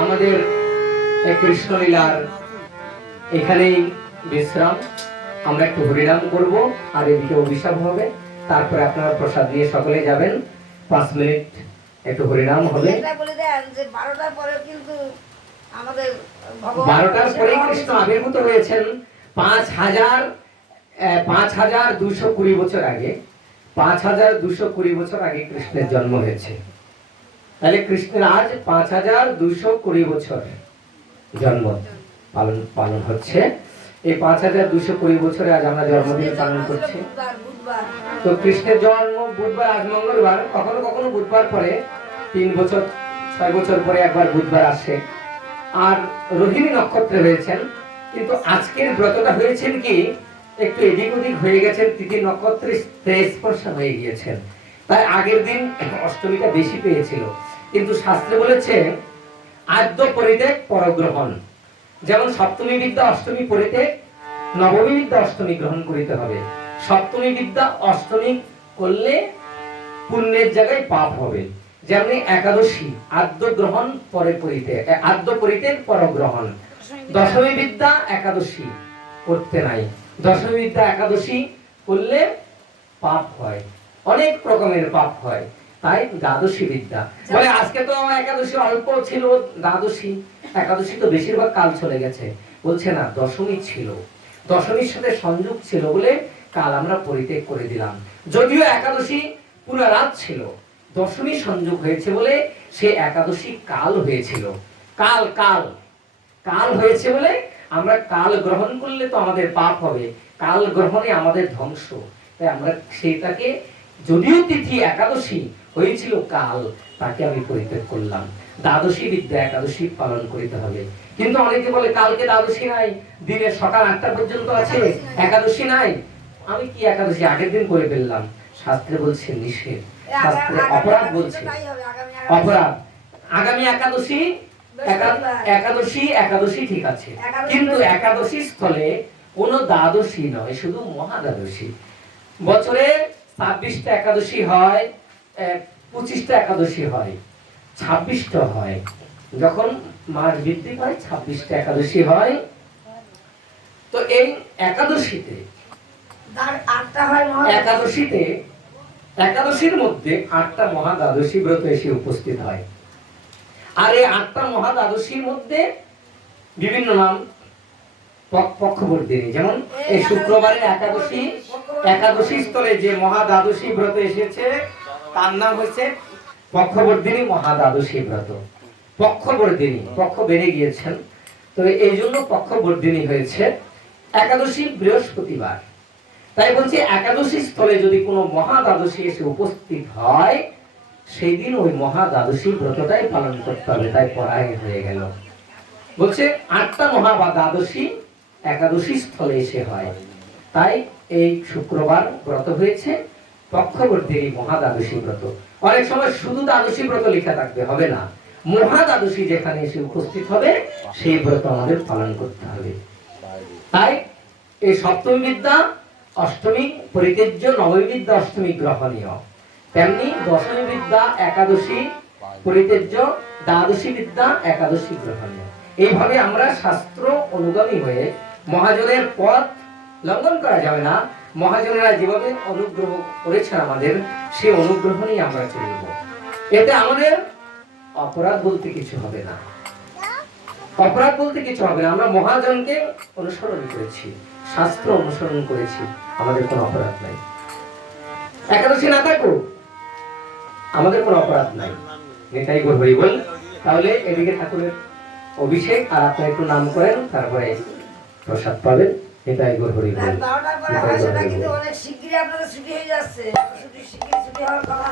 আমাদের এই কৃষ্ণলীলার এখানেই বিশ্রাম। আমরা একটু হরিনাম করব, আর এদিকে অভিশাপ হবে। তারপরে আপনারা প্রসাদ নিয়ে সকলে যাবেন। 5 মিনিট একটু হরিনাম হবে। এটা বলে দেন যে 12টার পরে কিন্তু আমাদের 12টার পরে কৃষ্ণ আবির্ভূত হয়েছেন 5220 বছর আগে। 5220 বছর আগে কৃষ্ণের জন্ম হয়েছে। তাহলে কৃষ্ণের আজ 5220 বছর জন্ম পালন হচ্ছে। এই 5220 বছরে আজ আমরা জন্মদিন পালন করছি। বুধবার তো কৃষ্ণের জন্ম বুধবার, আজ মঙ্গলবার। কখনো কখনো বুধবার পরে 3 বছর 6 বছর পরে একবার বুধবার আসে। আর রোহিণী নক্ষত্রে হয়েছেন, কিন্তু আজকের ব্রতটা হয়েছেন কি একটু এদিক ওদিক হয়ে গেছেন, তিথি নক্ষত্রে স্পর্শ হয়ে গিয়েছেন। তাই আগের দিন অষ্টমীটা বেশি পেয়েছিল। কিন্তু শাস্ত্রে বলেছে আদ্য পরিত্যাগ পরগ্রহণ। যেমন সপ্তমী বিদ্যা অষ্টমী পরিত্যাগ, নবমী বিদ্যা অষ্টমী গ্রহণ করিতে হবে। সপ্তমী বিদ্যা অষ্টমী করলে পুণ্যের জায়গায় পাপ হবে। যেমনি একাদশী আদ্য গ্রহণ পরে পরিত্যাগ, আদ্য পরিত্যাগ পরগ্রহণ। দশমী বিদ্যা একাদশী করতে নাই। দশমী বিদ্যা একাদশী করলে পাপ হয়, অনেক রকমের পাপ হয়। তাই দ্বাদশী বিদ্যা বলে। আজকে তো একাদশী অল্প ছিল, দ্বাদশী একাদশী তো বেশিরভাগ কাল চলে গেছে। বলছে না, দশমী ছিল, দশমীর সাথে সংযোগ ছিল বলে কাল আমরা পরিত্যাগ করে দিলাম। যদিও একাদশী পুরো রাত ছিল, দশমী সংযোগ হয়েছে বলে সে একাদশী কাল হয়েছিল। কাল কাল কাল হয়েছে বলে আমরা কাল গ্রহণ করলে তো আমাদের পাপ হবে, কাল গ্রহণে আমাদের ধ্বংস। তাই আমরা সেটাকে, যদিও তিথি একাদশী হয়েছিল কাল, তাকে আমি পরিত্যাগ করলাম। দ্বাদশী বিদ্যা একাদশী পালন করিতে হবে। কিন্তু অনেকে বলে কালকে দ্বাদশী নাই, দিনে সকাল 8টা পর্যন্ত আছে, একাদশী নাই। আমি কি একাদশী আগের দিন করে ফেললাম। শাস্ত্রে বলছে নিষেধ, শাস্ত্রে অপরাধ বলছে, অপরাধ। আগামী একাদশী একাদশী ঠিক আছে, কিন্তু একাদশী স্থলে কোনো দ্বাদশী নয়, শুধু মহাদ্বাদশী। বছরে 26টা একাদশী হয়, 25টা একাদশী হয়, 26টা হয়। যখন মাস বৃদ্ধি পায় 26টা একাদশী হয়। তো এই একাদশীতে একাদশীর মধ্যে 8টা মহাদ্বাদশী ব্রত এসে উপস্থিত হয়। আর এই 8টা মহাদ্বাদশীর মধ্যে বিভিন্ন নাম, পক্ষবর্ধিনী। যেমন এই শুক্রবারের একাদশী স্থলে যে মহাদ্বাদশী ব্রত এসেছে তার নাম হচ্ছে পক্ষবর্ধিনী মহাদ্বাদশী ব্রত। পক্ষবর্ধিনী, পক্ষ বেড়ে গিয়েছেন, তো এই জন্য পক্ষবর্ধিনী হয়েছে। একাদশী বৃহস্পতিবার। তাই বলছি একাদশী স্থলে যদি কোনো মহাদ্বাদশী এসে উপস্থিত হয়, সেই দিন ওই মহাদ্বাদশী ব্রতটাই পালন করতে হবে। তাই পড়াই হয়ে গেল। বলছে 8টা মহাদ্বাদশী একাদশী স্থলে এসে হয়। তাই এই শুক্রবার ব্রত হয়েছে পক্ষবর্ধিনী মহাদ্বাদশী ব্রত। অনেক সময় শুধু দ্বাদশী ব্রত লেখা থাকবে, হবে না। মহাদ্বাদশী যেখানে এসে উপস্থিত হবে সেই ব্রত আমাদের পালন করতে হবে। তাই এই সপ্তমী বিদ্যা অষ্টমী পরিত্যাজ্য, নবমী বিদ্যা অষ্টমী গ্রহণীয়। তেমনি দশমী বিদ্যা একাদশী পরিত্যাজ্য, দ্বাদশী বিদ্যা একাদশী গ্রহণীয়। এইভাবে আমরা শাস্ত্র অনুগামী হয়ে, মহাজনের পথ লঙ্ঘন করা যাবে না। মহাজনেরা যেভাবে অনুগ্রহ করেছেন আমাদের, সেই অনুগ্রহ নিয়ে আমরা চলব। এতে আমাদের অপরাধ বলতে কিছু হবে না, অপরাধ বলতে কিছু হবে না। আমরা মহাজনকে অনুসরণ করেছি, শাস্ত্র অনুসরণ করেছি, আমাদের কোনো অপরাধ নাই। একাদশী না থাকুক, আমাদের কোনো অপরাধ নাই। নিতাই গৌর হরি বল। তাহলে এদিকে ঠাকুরের অভিষেক, আর আপনি একটু নাম করেন, তারপরে প্রসাদ পাবেন। নিতাই গৌর হরি বল। 12টার পরে হয়, সেটা কিন্তু অনেক শিগগিরই আপনাদের ছুটি হয়ে যাচ্ছে। ছুটি হওয়ার কথা।